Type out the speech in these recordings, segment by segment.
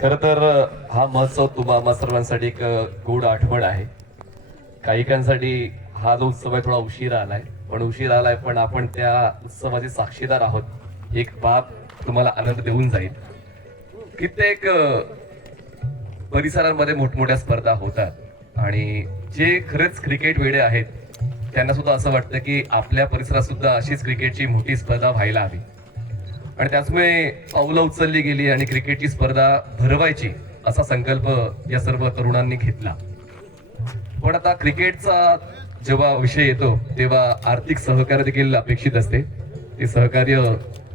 खर तर हा महोत्सव तुम्हा आम्हा सर्वांसाठी एक गोड आठवण आहे. काहीकांसाठी हा जो उत्सव आहे थोडा उशीर आलाय, पण आपण त्या उत्सवाचे साक्षीदार आहोत. एक बाब तुम्हाला आनंद देऊन जाईल. कित्येक परिसरांमध्ये मोठमोठ्या स्पर्धा होतात आणि जे खरेच क्रिकेट वेडे आहेत त्यांना सुद्धा असं वाटतं की आपल्या परिसरात सुद्धा अशीच क्रिकेटची मोठी स्पर्धा व्हायला हवी आणि त्याचमुळे पावलं उचलली गेली आणि क्रिकेटची स्पर्धा भरवायची असा संकल्प या सर्व तरुणांनी घेतला. पण आता क्रिकेटचा जेव्हा विषय येतो तेव्हा आर्थिक सहकार्य देखील अपेक्षित असते. ते सहकार्य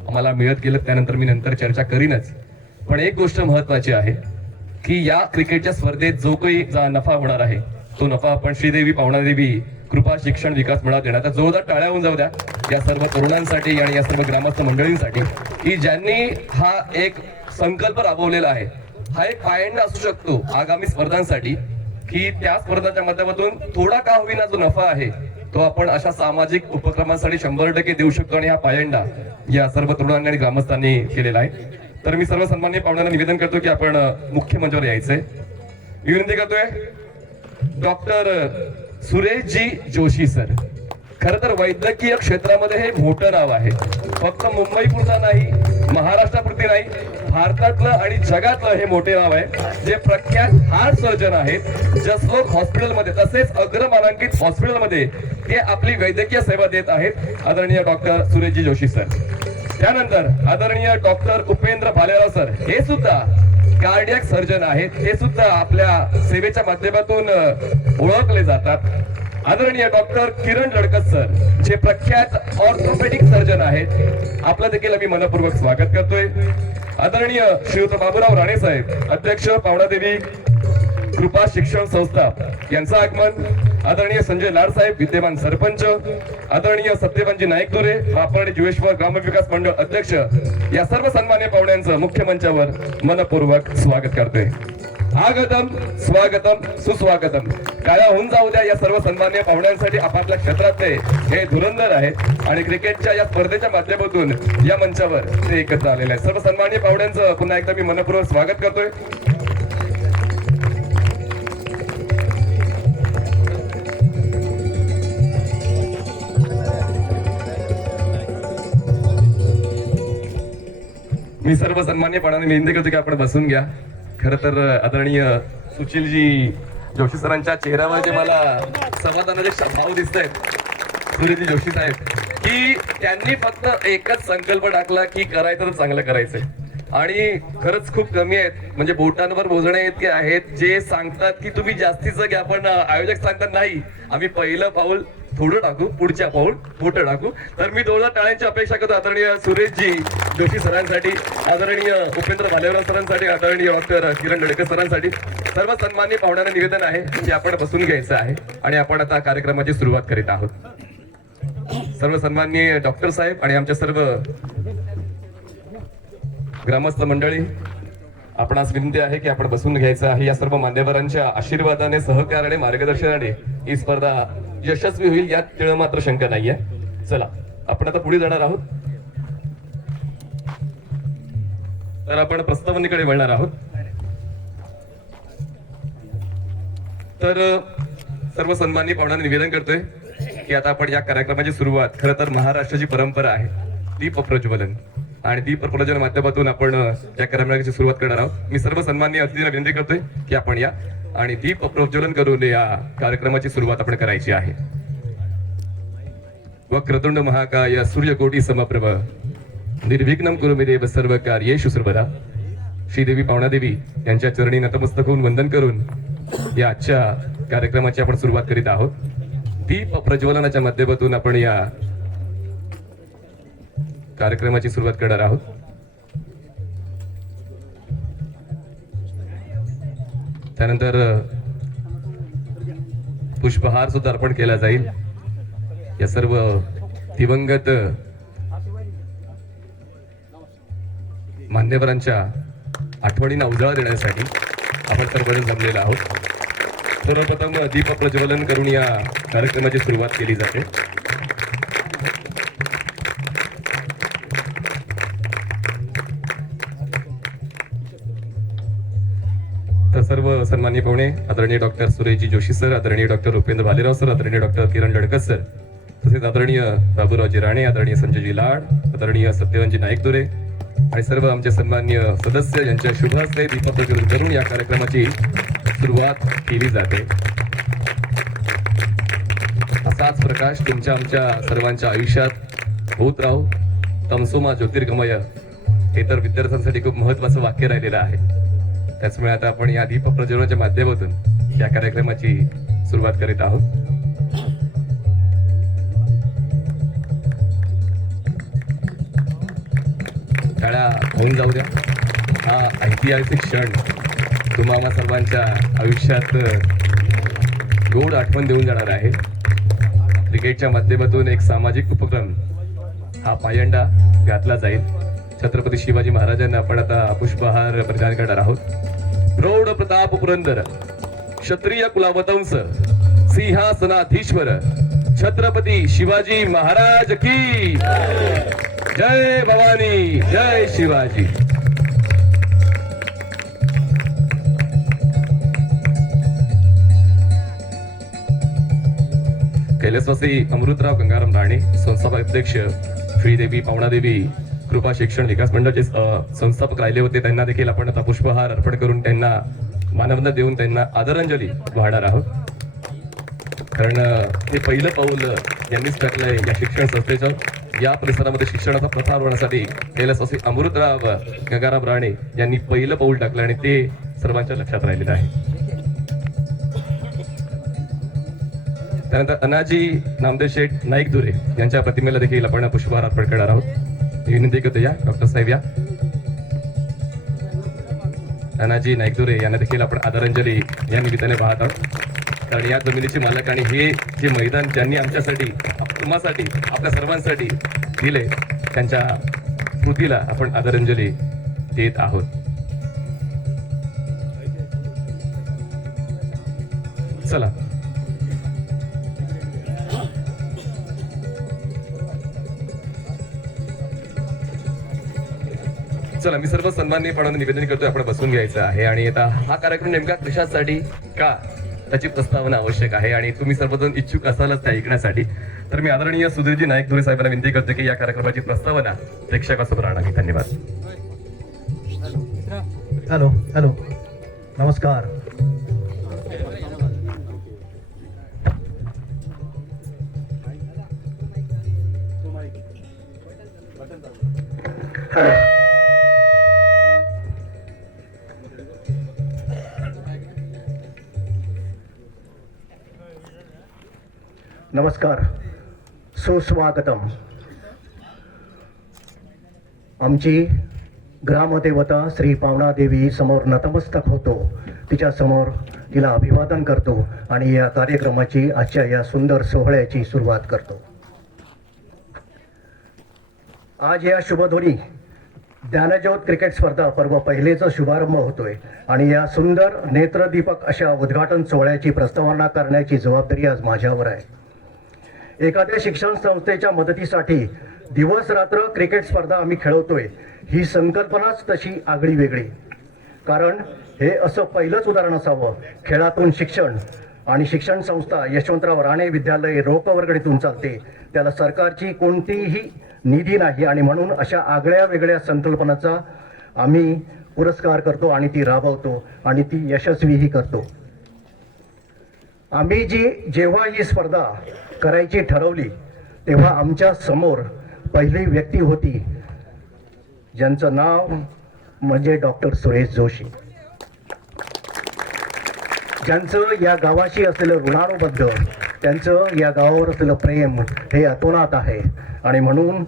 आम्हाला मिळत गेलं त्यानंतर मी नंतर चर्चा करीनच. पण एक गोष्ट महत्वाची आहे की या क्रिकेटच्या स्पर्धेत जो काही नफा होणार आहे तो नफा आपण श्रीदेवी पावणादेवी कृपा शिक्षण विकास मंडळात देणार. जोरदार टाळ्या होऊन जाऊ द्या या सर्व तरुणांसाठी आणि या सर्व ग्रामस्थ मंडळींसाठी की ज्यांनी हा एक संकल्प राबवलेला आहे. हा एक पायंडा असू शकतो आगामी स्पर्धांसाठी की त्या स्पर्धांच्या माध्यमातून थोडा का होईना जो नफा आहे तो आपण अशा सामाजिक उपक्रमांसाठी 100% देऊ शकतो आणि हा पायंडा या सर्व तरुणांनी आणि ग्रामस्थांनी केलेला आहे. तर मी सर्व सन्माननीय पाहुण्यांना निवेदन करतो की आपण मुख्य मंचावर यायचंय. मी विनंती करतोय डॉक्टर सुरेशजी जोशी सर. खर तर वैद्यकीय क्षेत्रामध्ये हे मोठं नाव आहे. फक्त मुंबई पुरता नाही, महाराष्ट्रापुरती नाही, भारतातलं आणि जगातलं हे मोठे नाव आहे. जे प्रख्यात हार्ट सर्जन आहेत जसलोक हॉस्पिटलमध्ये तसेच अग्रमानांकित हॉस्पिटलमध्ये ते आपली वैद्यकीय सेवा देत आहेत आदरणीय डॉक्टर सुरेशजी जोशी सर. त्यानंतर आदरणीय डॉक्टर उपेंद्र भालेराव सर हे सुद्धा कार्डियक सर्जन आहेत. हे सुद्धा आपल्या सेवेच्या माध्यमातून ओळखले जातात. आदरणीय डॉक्टर किरण लडकत सर जे प्रख्यात ऑर्थोपेडिक सर्जन आहेत. आपलं देखील आम्ही मनपूर्वक स्वागत करतोय. आदरणीय श्रीयुत बाबूराव राणे साहेब अध्यक्ष पावणादेवी कृपा शिक्षण संस्था यांचं आगमन. आदरणीय संजय लाड साहेब विद्यमान सरपंच. आदरणीय सत्यवानजी नाईक दुरे वापर्डे जुवेश्वर ग्रामविकास मंडळ अध्यक्ष या सर्व सन्मान्य पाहुण्यांचं मुख्य मंचावर मनपूर्वक स्वागत करतोय. आगतम स्वागतम सुस्वागतम. काळ्या होऊन जाऊ द्या या सर्व सन्मान्य पाहुण्यांसाठी. आपापल्या क्षेत्रातले हे धुरंधर आहेत आणि क्रिकेटच्या या स्पर्धेच्या माध्यमातून या मंचावर ते एकत्र आलेले आहेत. सर्व सन्मान्य पाहुण्यांचं पुन्हा एकदा मी मनपूर्वक स्वागत करतोय. मी सर्व सन्मान्य पाहुण्यांना विनंती करतो की आपण बसून घ्या. खर तर आदरणीय सुशीलजी जोशी सरांच्या चेहऱ्यावर जे मला समाधानाचे भाव दिसत आहेत सुरेशजी जोशी साहेब की त्यांनी फक्त एकच संकल्प टाकला की करायचं तर चांगलं करायचंय. आणि खरंच खूप कमी आहेत म्हणजे बोटांवर मोजणे इतके आहेत जे सांगतात की तुम्ही जास्तीचं घ्या. पण आयोजक सांगतात नाही आम्ही पहिलं पाऊल थोडं टाकू पुढच्या पाऊल मोठं टाकू. तर मी जोरदार टाळ्यांची अपेक्षा करतो आदरणीय सुरेशजी जोशी सरांसाठी, आदरणीय उपेंद्र भालेराव सरांसाठी, आदरणीय डॉक्टर किरण लडके सरांसाठी. सर्व सन्माननीय पाहुण्यांना निवेदन आहे की आपण बसून घ्यायचं आहे आणि आपण आता कार्यक्रमाची सुरुवात करीत आहोत. सर्व सन्माननीय डॉक्टर साहेब आणि आमच्या सर्व ग्रामस्थ मंडळी आपणास विनंती आहे की आपण बसून घ्यायचं आहे. या सर्व मान्यवरांच्या आशीर्वादाने सहकार्याने मार्गदर्शनाने ही स्पर्धा यशस्वी होईल यात तिळ मात्र शंका नाहीये. चला आपण आता पुढे जाणार आहोत. तर आपण प्रस्तावनेकडे वळणार आहोत. तर सर्व सन्माननीय पाहुण्यांना निवेदन करतोय की आता आपण या कार्यक्रमाची सुरुवात खरं तर महाराष्ट्राची परंपरा आहे दीप प्रज्वलन आणि दीप प्रज्वलन माध्यमातून आपण या कार्यक्रमाची सुरुवात करणार आहोत. मी सर्व सन्माननीय अतिथींना विनंती करतोय की आपण या आणि दीप प्रज्वलन करून या कार्यक्रमाची सुरुवात आपण करायची आहे. वक्रतुंड महाकाय सूर्यकोटी समप्रभ निर्विघ्नं कुरु मे देव सर्व कार्येषु सर्वदा. श्रीदेवी पावणादेवी यांच्या चरणी नतमस्तक होऊन वंदन करून या आजच्या कार्यक्रमाची आपण सुरुवात करीत आहोत. दीप प्रज्वलनाच्या माध्यमातून आपण या कार्यक्रमाची सुरुवात करणार आहोत. त्यानंतर पुष्पहार सुद्धा अर्पण केला जाईल. या सर्व दिवंगत मान्यवरांच्या आठवणींना उजाळा देण्यासाठी आपण सर्वजण जमलेलो आहोत. सर्वप्रथम दीप प्रज्वलन करून या कार्यक्रमाची सुरुवात केली जाते. तर सर्व सन्माननीय पाहुणे, आदरणीय डॉक्टर सुरेशजी जोशी सर, आदरणीय डॉक्टर उपेंद्र भालेराव सर, आदरणीय डॉक्टर किरण लडकत सर, तसेच आदरणीय बाबूरावजी राणे, आदरणीय संजयजी लाड, आदरणीय सत्यवनजी नाईकदुरे आणि सर्व आमचे सन्माननीय सदस्य यांच्या शुभ हस्ते दीप प्रज्वलन करून या कार्यक्रमाची सुरुवात केली जाते. असाच प्रकाश तुमच्या आमच्या सर्वांच्या आयुष्यात होत राहू. तमसोमा ज्योतिर्गमय हे तर विद्यार्थ्यांसाठी खूप महत्वाचं वाक्य राहिलेलं आहे. त्याचमुळे आता आपण या दीप प्रज्वलनाच्या माध्यमातून या कार्यक्रमाची सुरुवात करीत आहोत. शाळा होऊन जाऊ द्या. हा ऐतिहासिक क्षण तुम्हाला सर्वांच्या आयुष्यात गोड आठवण देऊन जाणार आहे. क्रिकेटच्या माध्यमातून एक सामाजिक उपक्रम हा पायंडा घातला जाईल. छत्रपती शिवाजी महाराजांना आपण आता पुष्पहार प्रदान करणार आहोत. प्रौढ प्रताप पुरंदर क्षत्रिय कुलावतंस सिंहासनाधीश्वर छत्रपती शिवाजी महाराज की जय भवानी, जय शिवाजी. कैलासवासी अमृतराव गंगाराम राणे, संस्थापक अध्यक्ष श्रीदेवी पावणादेवी कृपा शिक्षण विकास मंडळाचे संस्थापक राहिले होते. त्यांना देखील आपण आता पुष्पहार अर्पण करून त्यांना मानवंदना देऊन त्यांना आदरांजली वाहणार आहोत. कारण हे पहिलं पाऊल यांनीच टाकलंय या शिक्षण संस्थेचं. या परिसरामध्ये शिक्षणाचा प्रसार होण्यासाठी कैलासवासी अमृतराव गंगाराम राणे यांनी पहिलं पाऊल टाकलं आणि ते सर्वांच्या लक्षात राहिलेलं आहे. त्यानंतर अनाजी नामदेव शेठ नाईकदुरे यांच्या प्रतिमेला देखील आपण पुष्पहार अर्पण करणार आहोत. विनंती करतो या डॉक्टर साहेब या. अनाजी नाईकदुरे यांना देखील आपण आदरांजली या निमित्ताने पाहत आहोत. कारण या जमिनीचे मालक आणि हे जे मैदान ज्यांनी आमच्यासाठी, तुम्हासाठी, आपल्या सर्वांसाठी दिले, त्यांच्या स्मृतीला आपण आदरांजली देत आहोत. चला चला मी सर्व सन्माननीयपणाने निवेदन करतोय आपण बसून घ्यायचं आहे. आणि आता हा कार्यक्रम नेमका कशासाठी का त्याची प्रस्तावना आवश्यक आहे आणि तुम्ही सर्वजण इच्छुक असालच त्या ऐकण्यासाठी. तर मी आदरणीय सुधीरजी नाईकदुरे साहेबांना विनंती करतो की या कार्यक्रमाची प्रस्तावना प्रेक्षकासमोर आणावी. धन्यवाद. हॅलो हॅलो नमस्कार. नमस्कार, सुस्वागतम. आमची ग्रामदेवता श्री पावणादेवी समोर नतमस्तक होतो, तिच्या समोर तिला अभिवादन करतो आणि या कार्यक्रमाची आजच्या या सुंदर सोहळ्याची सुरुवात करतो. आज या शुभध्वनी ज्ञानज्योत क्रिकेट स्पर्धा पर्व पहिलेचा शुभारंभ होतोय आणि या सुंदर नेत्रदीपक अशा उद्घाटन सोहळ्याची प्रस्तावना करण्याची जबाबदारी आज माझ्यावर आहे. एखाद्या शिक्षण संस्थेच्या मदतीसाठी दिवस रात्र क्रिकेट स्पर्धा आम्ही खेळवतोय ही संकल्पनाच तशी आगळी वेगळी. कारण हे असं पहिलंच उदाहरण असावं, खेळातून शिक्षण आणि शिक्षण संस्था यशवंतराव राणे विद्यालय रोखवर्गणीतून चालते, त्याला सरकारची कोणतीही निधी नाही आणि म्हणून अशा आगळ्या वेगळ्या संकल्पनाचा आम्ही पुरस्कार करतो आणि ती राबवतो आणि ती यशस्वीही करतो. आम्ही जेव्हा ही स्पर्धा करायची ठरवली तेव्हा आमच्या समोर पहिली व्यक्ती होती ज्यांचं नाव म्हणजे डॉक्टर सुरेश जोशी, ज्यांचं या गावाशी असलेलं ऋणानुबद्ध, त्यांचं या गावावर असलेलं प्रेम हे अतोनात आहे. आणि म्हणून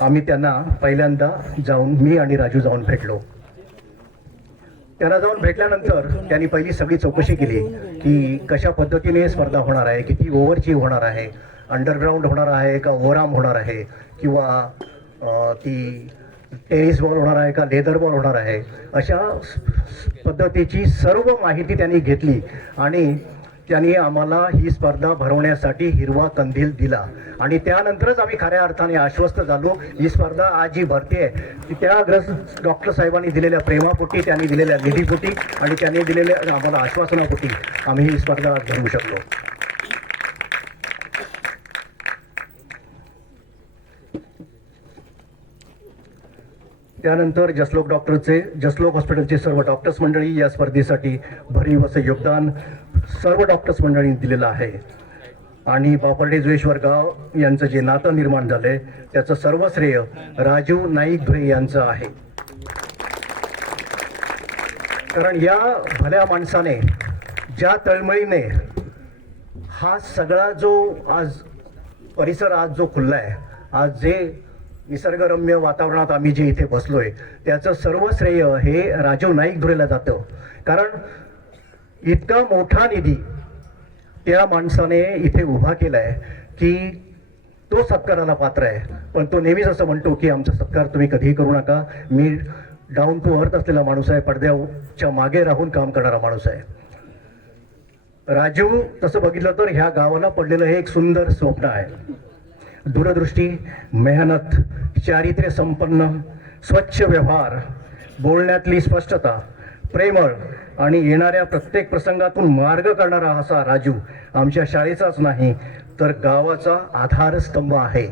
आम्ही त्यांना पहिल्यांदा जाऊन, मी आणि राजू जाऊन भेटलो. त्यांना जाऊन भेटल्यानंतर त्यांनी पहिली सगळी चौकशी केली की कशा पद्धतीने स्पर्धा होणार आहे, किती ओव्हरची होणार आहे, अंडरग्राऊंड होणार आहे का ओव्हरआर्म होणार आहे, किंवा ती टेनिस बॉल होणार आहे का लेदर बॉल होणार आहे, अशा पद्धतीची सर्व माहिती त्यांनी घेतली आणि त्यांनी आम्हाला ही स्पर्धा भरवण्यासाठी हिरवा कंदील दिला आणि त्यानंतरच आम्ही खऱ्या अर्थाने आश्वस्त झालो. ही स्पर्धा आज जी भरते ती त्या डॉक्टर साहेबांनी दिलेल्या प्रेमापोटी, त्यांनी दिलेल्या निधीपोटी आणि त्यांनी दिलेल्या आम्हाला आश्वासनापोटी आम्ही ही स्पर्धा आज भरवू शकलो. त्यानंतर जसलोक हॉस्पिटलचे सर्व डॉक्टर्स मंडळी या स्पर्धेसाठी भरीव असं योगदान सर्व डॉक्टर्स मंडळींनी दिलेलं आहे आणि बापर्डे जोगेश्वर गाव यांचं जे नातं निर्माण झालंय त्याचं सर्व श्रेय राजू नाईक धुरे यांचं आहे. कारण या भल्या माणसाने ज्या तळमळीने हा सगळा जो आज परिसर आज जो खुलला आहे, आज जे निसर्गरम्य वातावरणात आम्ही जे इथे बसलोय त्याचं सर्व श्रेय हे राजू नाईक धुरेला जातं. कारण इतका मोठा निधी त्या माणसाने इथे उभा केलाय की तो सत्काराला पात्र आहे. पण तो नेहमीच असं म्हणतो की आमचा सत्कार तुम्ही कधीही करू नका, मी डाऊन टू अर्थ असलेला माणूस आहे, पडद्याच्या मागे राहून काम करणारा माणूस आहे. राजू तसं बघितलं तर ह्या गावाला पडलेलं हे एक सुंदर स्वप्न आहे. दूरदृष्टी, मेहनत, चारित्र्य संपन्न, स्वच्छ व्यवहार, बोलण्यातली स्पष्टता, प्रेमळ आणि येणाऱ्या प्रत्येक प्रसंगातून मार्ग करणारा असा राजू आमच्या शाळेचाच नाही तर गावाचा आधारस्तंभ आहे.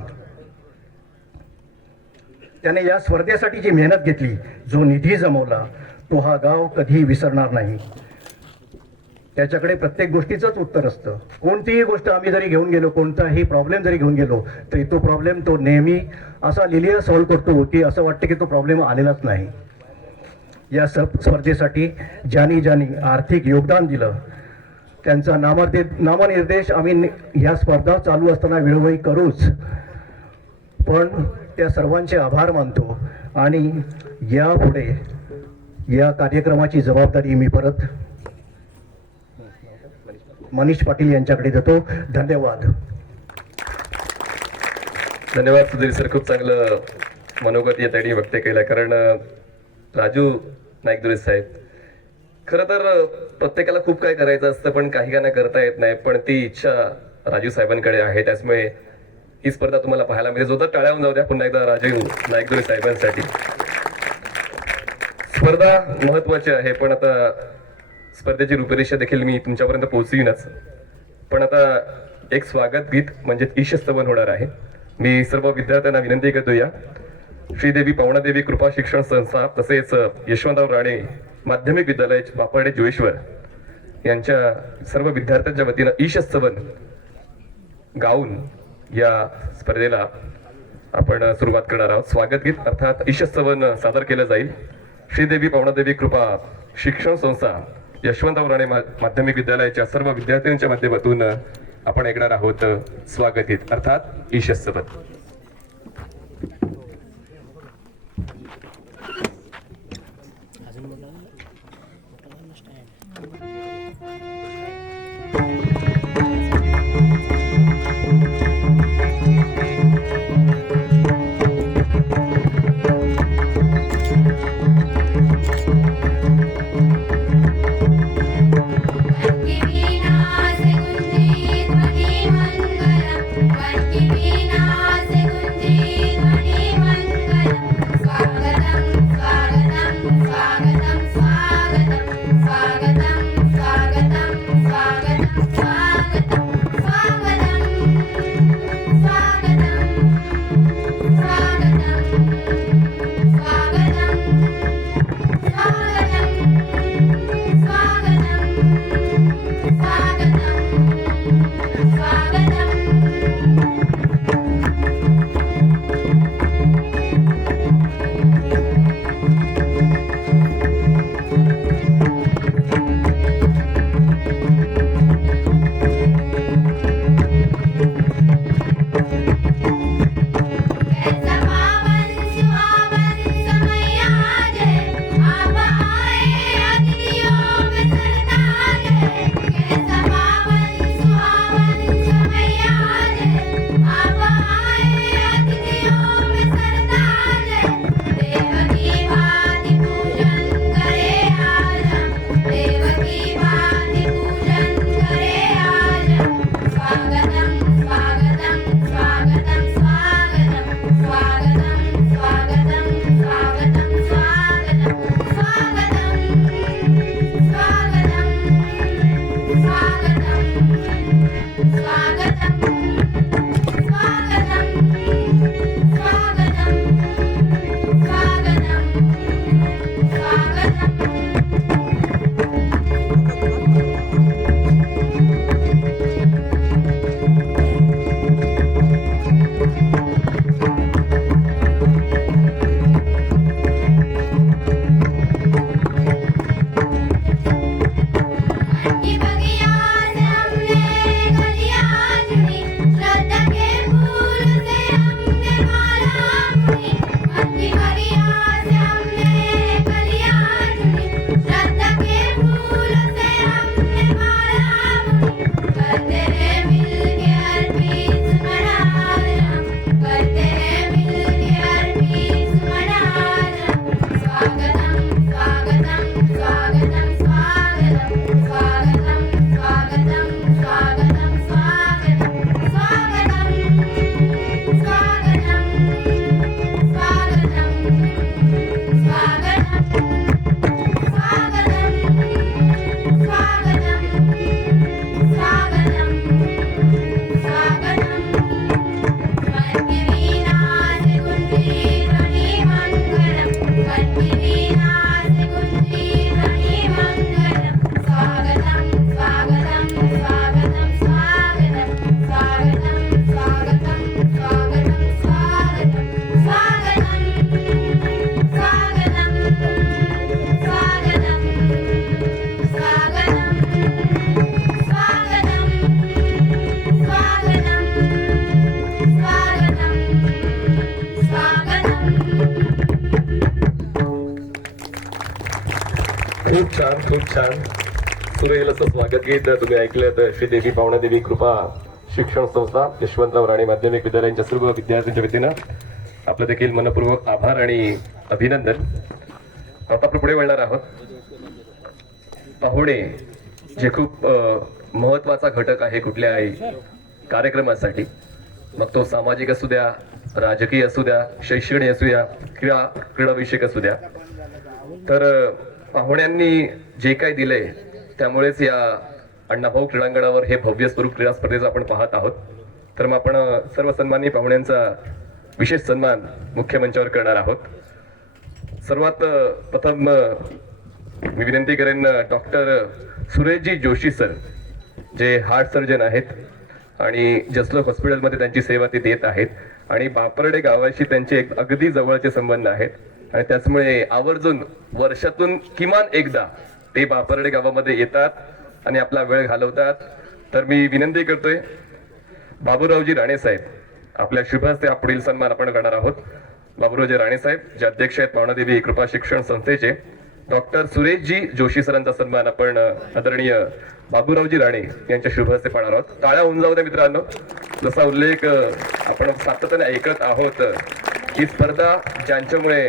त्याने या स्पर्धेसाठी जी मेहनत घेतली, जो निधी जमवला, तो हा गाव कधी विसरणार नाही. त्याच्याकडे प्रत्येक गोष्टीचंच उत्तर असतं. कोणतीही गोष्ट आम्ही जरी घेऊन गेलो, कोणताही प्रॉब्लेम जरी घेऊन गेलो तरी तो प्रॉब्लेम तो नेहमी असा लिलिया सॉल्व्ह करतो की असं वाटतं की तो प्रॉब्लेम आलेलाच नाही. या स्पर्धेसाठी ज्यांनी आर्थिक योगदान दिलं त्यांचा नामनिर्देश आम्ही ह्या स्पर्धा चालू असताना वेळोवेळी करूच, पण त्या सर्वांचे आभार मानतो आणि यापुढे या कार्यक्रमाची जबाबदारी मी परत मनीष पाटील यांच्याकडे देतो. धन्यवाद. धन्यवाद सुधीर सर, खूप चांगलं मनोगत या त्यांनी व्यक्त केलं. कारण राजू नाईक धुरे साहेब, खरं तर प्रत्येकाला खूप काय करायचं असतं पण काही काहींना करता येत नाही, पण ती इच्छा राजू साहेबांकडे आहे. त्याचमुळे ही स्पर्धा तुम्हाला पाहायला मिळेल. जोरदार टाळ्या होऊन जाऊ द्या पुन्हा एकदा राजू नाईक धुरे साहेबांसाठी. स्पर्धा महत्वाची आहे पण आता स्पर्धेची रूपरेषा देखील मी तुमच्यापर्यंत पोहोचवीनच. पण आता एक स्वागत गीत म्हणजे ईशस्तवन होणार आहे. मी सर्व विद्यार्थ्यांना विनंती करतो, या श्रीदेवी पवनादेवी कृपा शिक्षण संस्था तसेच यशवंतराव राणे माध्यमिक विद्यालय बापर्डे जोगेश्वर यांच्या सर्व विद्यार्थ्यांच्या वतीनं ईशस्तवन गाऊन या स्पर्धेला आपण सुरुवात करणार आहोत. स्वागत गीत अर्थात ईशस्तवन सादर केलं जाईल. श्रीदेवी पवनादेवी कृपा शिक्षण संस्था यशवंतराव राणे माध्यमिक विद्यालयाच्या सर्व विद्यार्थ्यांच्या माध्यमातून आपण ऐकणार आहोत स्वागत गीत अर्थात ईशस्तवन. स्वागतम स्वागतम स्वागतम स्वागतम स्वागतम खूप छान सुरेल असं स्वागत गीत तुम्ही ऐकलं. श्री देवी पावणादेवी कृपा शिक्षण संस्था यशवंतराव राणे माध्यमिक विद्यालयांच्या सर्व विद्यार्थ्यांच्या वतीनं आपलं देखील मनपूर्वक आभार आणि अभिनंदन. आता आपण पुढे वळणार आहोत. पाहुणे जे खूप महत्वाचा घटक आहे कुठल्याही कार्यक्रमासाठी, मग तो सामाजिक असू द्या, राजकीय असू द्या, शैक्षणिक असू द्या, क्रीडाविषयक असू द्या. तर पाहुण्यांनी जे काही दिलंय त्यामुळेच या अण्णाभाऊ क्रीडांगणावर हे भव्य स्वरूप क्रीडा स्पर्धेचं आपण पाहत आहोत. तर मग आपण सर्व सन्माननीय पाहुण्यांचा विशेष सन्मान मुख्य मंचावर करणार आहोत. सर्वात प्रथम मी विनंती करेन डॉक्टर सुरेशजी जोशी सर, जे हार्ट सर्जन आहेत आणि जसलोक हॉस्पिटलमध्ये त्यांची सेवा ते देत आहेत आणि बापरडे गावाशी त्यांचे अगदी जवळचे संबंध आहेत आणि त्याचमुळे आवर्जून वर्षातून किमान एकदा ते बापरडे गावामध्ये येतात आणि आपला वेळ घालवतात. तर मी विनंती करतोय बाबूरावजी राणे साहेब, आपल्या शुभ हस्ते हा पुढील सन्मान आपण करणार आहोत. बाबूरावजी राणे साहेब जे अध्यक्ष आहेत पावणादेवी कृपा शिक्षण संस्थेचे, डॉक्टर सुरेशजी जोशी सरांचा सन्मान आपण आदरणीय बाबूरावजी राणे यांच्या शुभ हस्ते पाहणार आहोत. टाळ्या होऊन जाऊ द्या मित्रांनो. जसा उल्लेख आपण सातत्याने ऐकत आहोत ही स्पर्धा ज्यांच्यामुळे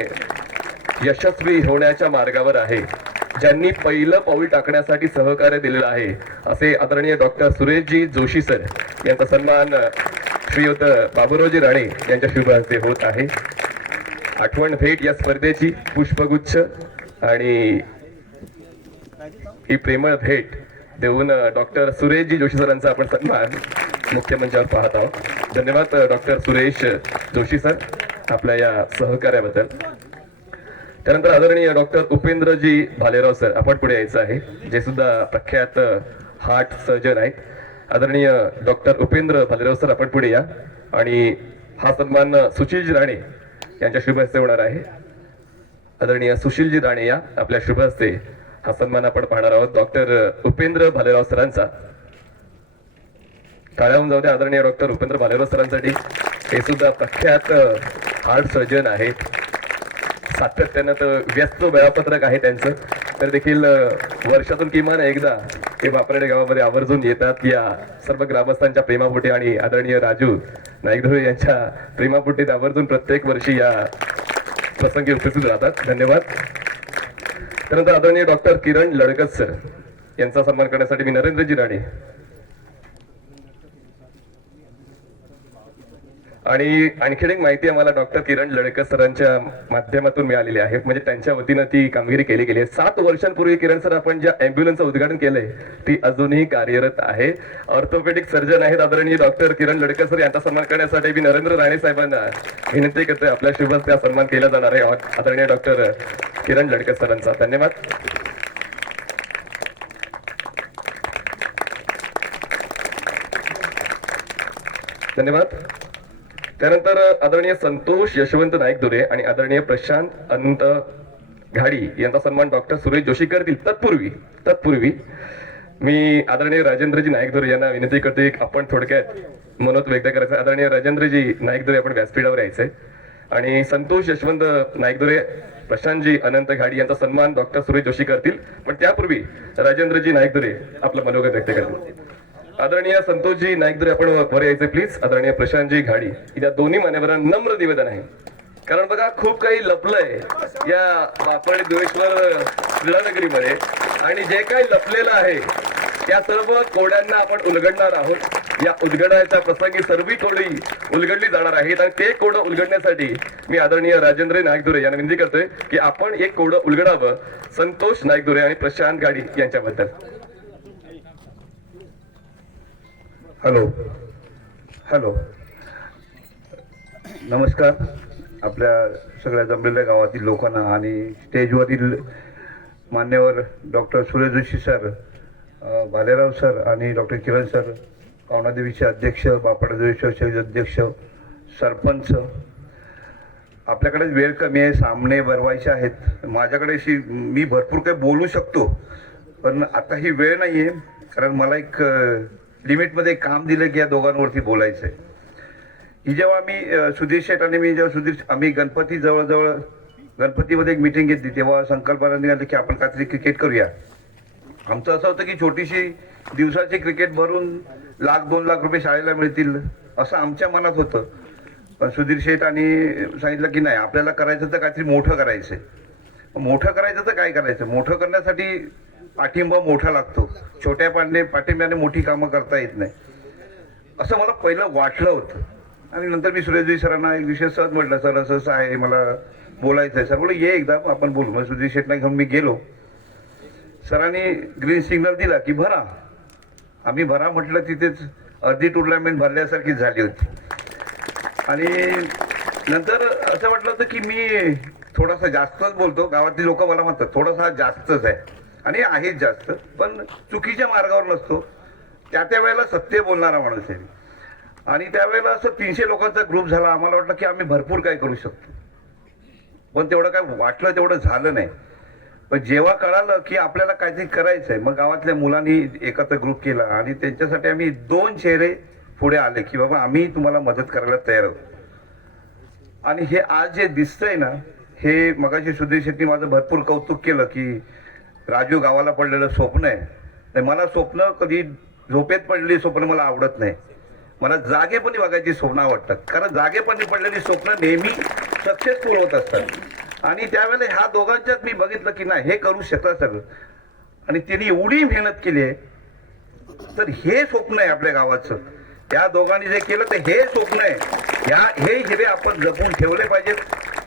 यशस्वी होण्याच्या मार्गावर आहे, ज्यांनी पहिलं पाऊल टाकण्यासाठी सहकार्य दिलेलं आहे, असे आदरणीय डॉक्टर सुरेशजी जोशी सर यांचा सन्मान श्रीयुत बाबूरावजी राणे यांच्या शुभ हस्ते होत आहे. आठवण भेट या स्पर्धेची पुष्पगुच्छ आणि ही प्रेमळ भेट देऊन डॉक्टर सुरेशजी जोशी सरांचा आपण सन्मान मुख्य मंचावर पाहत आहोत. धन्यवाद डॉक्टर सुरेश जोशी सर आपल्या या सहकार्याबद्दल. त्यानंतर आदरणीय डॉक्टर उपेंद्रजी भालेराव सर आपण पुढे यायचं आहे, जे सुद्धा प्रख्यात हार्ट सर्जन आहेत. आदरणीय डॉक्टर उपेंद्र भालेराव सर आपण पुढे या आणि हा सन्मान सुशीलजी राणे यांच्या शुभ हस्ते होणार आहे. आदरणीय सुशीलजी राणे या आपल्या शुभ हस्ते हा सन्मान आपण पाहणार आहोत डॉक्टर उपेंद्र भालेराव सरांचा. टाळ्याहून जाऊ द्या आदरणीय डॉक्टर उपेंद्र भालेराव सरांसाठी. हे सुद्धा प्रख्यात हार्ट सर्जन आहेत. सातत्यानं तर व्यस्त वेळापत्रक आहे त्यांचं, तर देखील वर्षातून किमान एकदा ते बापरडे गावामध्ये आवर्जून येतात. या सर्व ग्रामस्थांच्या प्रेमापोटी आणि आदरणीय राजू नाईकधुळे यांच्या प्रेमापोटी आवर्जून प्रत्येक वर्षी या प्रसंगी उपस्थित राहतात. धन्यवाद. त्यानंतर आदरणीय डॉक्टर किरण लडकत सर यांचा सन्मान करण्यासाठी मी नरेंद्रजी राणे आणि आणखीन एक माहिती आम्हाला डॉक्टर किरण लडकत सरांच्या माध्यमातून मिळालेली आहे, म्हणजे त्यांच्या वतीनं ती कामगिरी केली गेली आहे. 7 वर्षांपूर्वी किरण सर आपण ज्या अँब्युलन्सचं उद्घाटन केलंय ती अजूनही कार्यरत आहे. ऑर्थोपेडिक सर्जन आहेत आदरणीय डॉक्टर किरण लडकत सर यांचा सन्मान करण्यासाठी मी नरेंद्र राणे साहेबांना विनंती करतोय. आपल्या शुभ हस्ते सन्मान केला जाणार आहे आदरणीय डॉक्टर किरण लडकत सरांचा. धन्यवाद. धन्यवाद. त्यानंतर आदरणीय संतोष यशवंत नाईकधुरे आणि आदरणीय प्रशांत अनंत घाडी यांचा सन्मान डॉक्टर सुरेश जोशी करतील. तत्पूर्वी मी आदरणीय राजेंद्रजी नाईकधुरे यांना विनंती करते की आपण थोडक्यात मनोत व्यक्त करायचं. आदरणीय राजेंद्रजी नाईकधुरे आपण व्यासपीठावर यायचंय आणि संतोष यशवंत नाईकधुरे, प्रशांतजी अनंत घाडी यांचा सन्मान डॉक्टर सुरेश जोशी करतील. पण त्यापूर्वी राजेंद्रजी नाईकधुरे आपलं मनोगत व्यक्त करतील. आदरणीय संतोषजी नाईकधुरे आपण वर यायचे प्लीज. आदरणीय प्रशांतजी घाडी या दोन्ही मान्यवरांना नम्र निवेदन आहे, कारण बघा खूप काही लपलंय या बापरडे दुरेश्वर क्रीडानगरीमध्ये. आणि जे काही लपलेलं आहे त्या सर्व कोड्यांना आपण उलगडणार आहोत. या उलगडण्याच्या प्रसंगी सर्व कोडी उलगडली जाणार आहेत आणि ते कोडं उलगडण्यासाठी मी आदरणीय राजेंद्र नाईकदुरे यांना विनंती करतोय की आपण एक कोडं उलगडावं. संतोष नाईकदुरे आणि प्रशांत गाडी यांच्याबद्दल. हॅलो हॅलो नमस्कार आपल्या सगळ्या जमलेल्या गावातील लोकांना आणि स्टेजवरील मान्यवर doctor Suresh Joshi sir, Bhalerao sir आणि डॉक्टर किरण सर, पावणादेवीचे अध्यक्ष, बापाडेश्वरचे अध्यक्ष, सरपंच. आपल्याकडे वेळ कमी आहे, सामने भरवायचे आहेत. माझ्याकडे मी भरपूर काही बोलू शकतो पण आता ही वेळ नाही आहे, कारण मला एक लिमिटमध्ये काम दिलं की या दोघांवरती बोलायचं आहे. ही जेव्हा आम्ही सुधीर शेठ आणि मी जेव्हा आम्ही गणपती जवळजवळ गणपतीमध्ये एक मिटिंग घेतली तेव्हा संकल्पना निघाली की आपण काहीतरी क्रिकेट करूया. आमचं असं होतं की छोटीशी दिवसाची क्रिकेट भरून 1,00,000-2 लाख रुपये शाळेला मिळतील असं आमच्या मनात होतं. पण सुधीर शेठ आणि सांगितलं की नाही, आपल्याला करायचं तर काहीतरी मोठं करायचं आहे. मोठं करायचं तर काय करायचं, मोठं करण्यासाठी पाठिंबा मोठा लागतो. छोट्या पाठिंब्याने मोठी कामं करता येत नाही असं मला पहिलं वाटलं होतं. आणि नंतर मी सुरेशजी सरांना एक विषय सहज म्हटलं, सर असं असं आहे, मला बोलायचं आहे. सर बोलले ये एकदा आपण बोलू. मग सुधीर शेठला घेऊन मी गेलो. सरांनी ग्रीन सिग्नल दिला की भरा. आम्ही भरा म्हटलं, तिथेच अर्धी टुर्नामेंट भरल्यासारखीच झाली होती. आणि नंतर असं वाटलं होतं की मी थोडासा जास्तच बोलतो. गावातली लोक मला म्हणतात थोडासा जास्तच आहे आणि आहेच जास्त, पण चुकीच्या मार्गावर नसतो. त्या वेळेला सत्य बोलणारा माणूस आहे. आणि त्यावेळेला असं 300 लोकांचा ग्रुप झाला. आम्हाला वाटलं की आम्ही भरपूर काय करू शकतो, पण तेवढं काय वाटलं तेवढं झालं नाही. पण जेव्हा कळालं की आपल्याला काहीतरी करायचं आहे, मग गावातल्या मुलांनी एकत्र ग्रुप केला आणि त्यांच्यासाठी आम्ही 2 चेहरे पुढे आले की बाबा आम्ही तुम्हाला मदत करायला तयार आहोत. आणि हे आज जे दिसतंय ना, हे मगाशी सुधीर शेट्टी माझं भरपूर कौतुक केलं की राजू गावाला पडलेलं स्वप्न आहे. मला स्वप्न कधी झोपेत पडलेली स्वप्न मला आवडत नाही. मला जागेपणी बघायची स्वप्न आवडतात, कारण जागेपणी पडलेली स्वप्न नेहमी सक्सेसफुल होत असतात. आणि त्यावेळेला ह्या दोघांच्यात मी बघितलं की नाही, हे करू शकतात सगळं. आणि त्यांनी एवढी मेहनत केली आहे, तर हे स्वप्न आहे आपल्या गावाचं. त्या दोघांनी जे केलं तर हे स्वप्न आहे. हे हिरे आपण जपून ठेवले पाहिजेत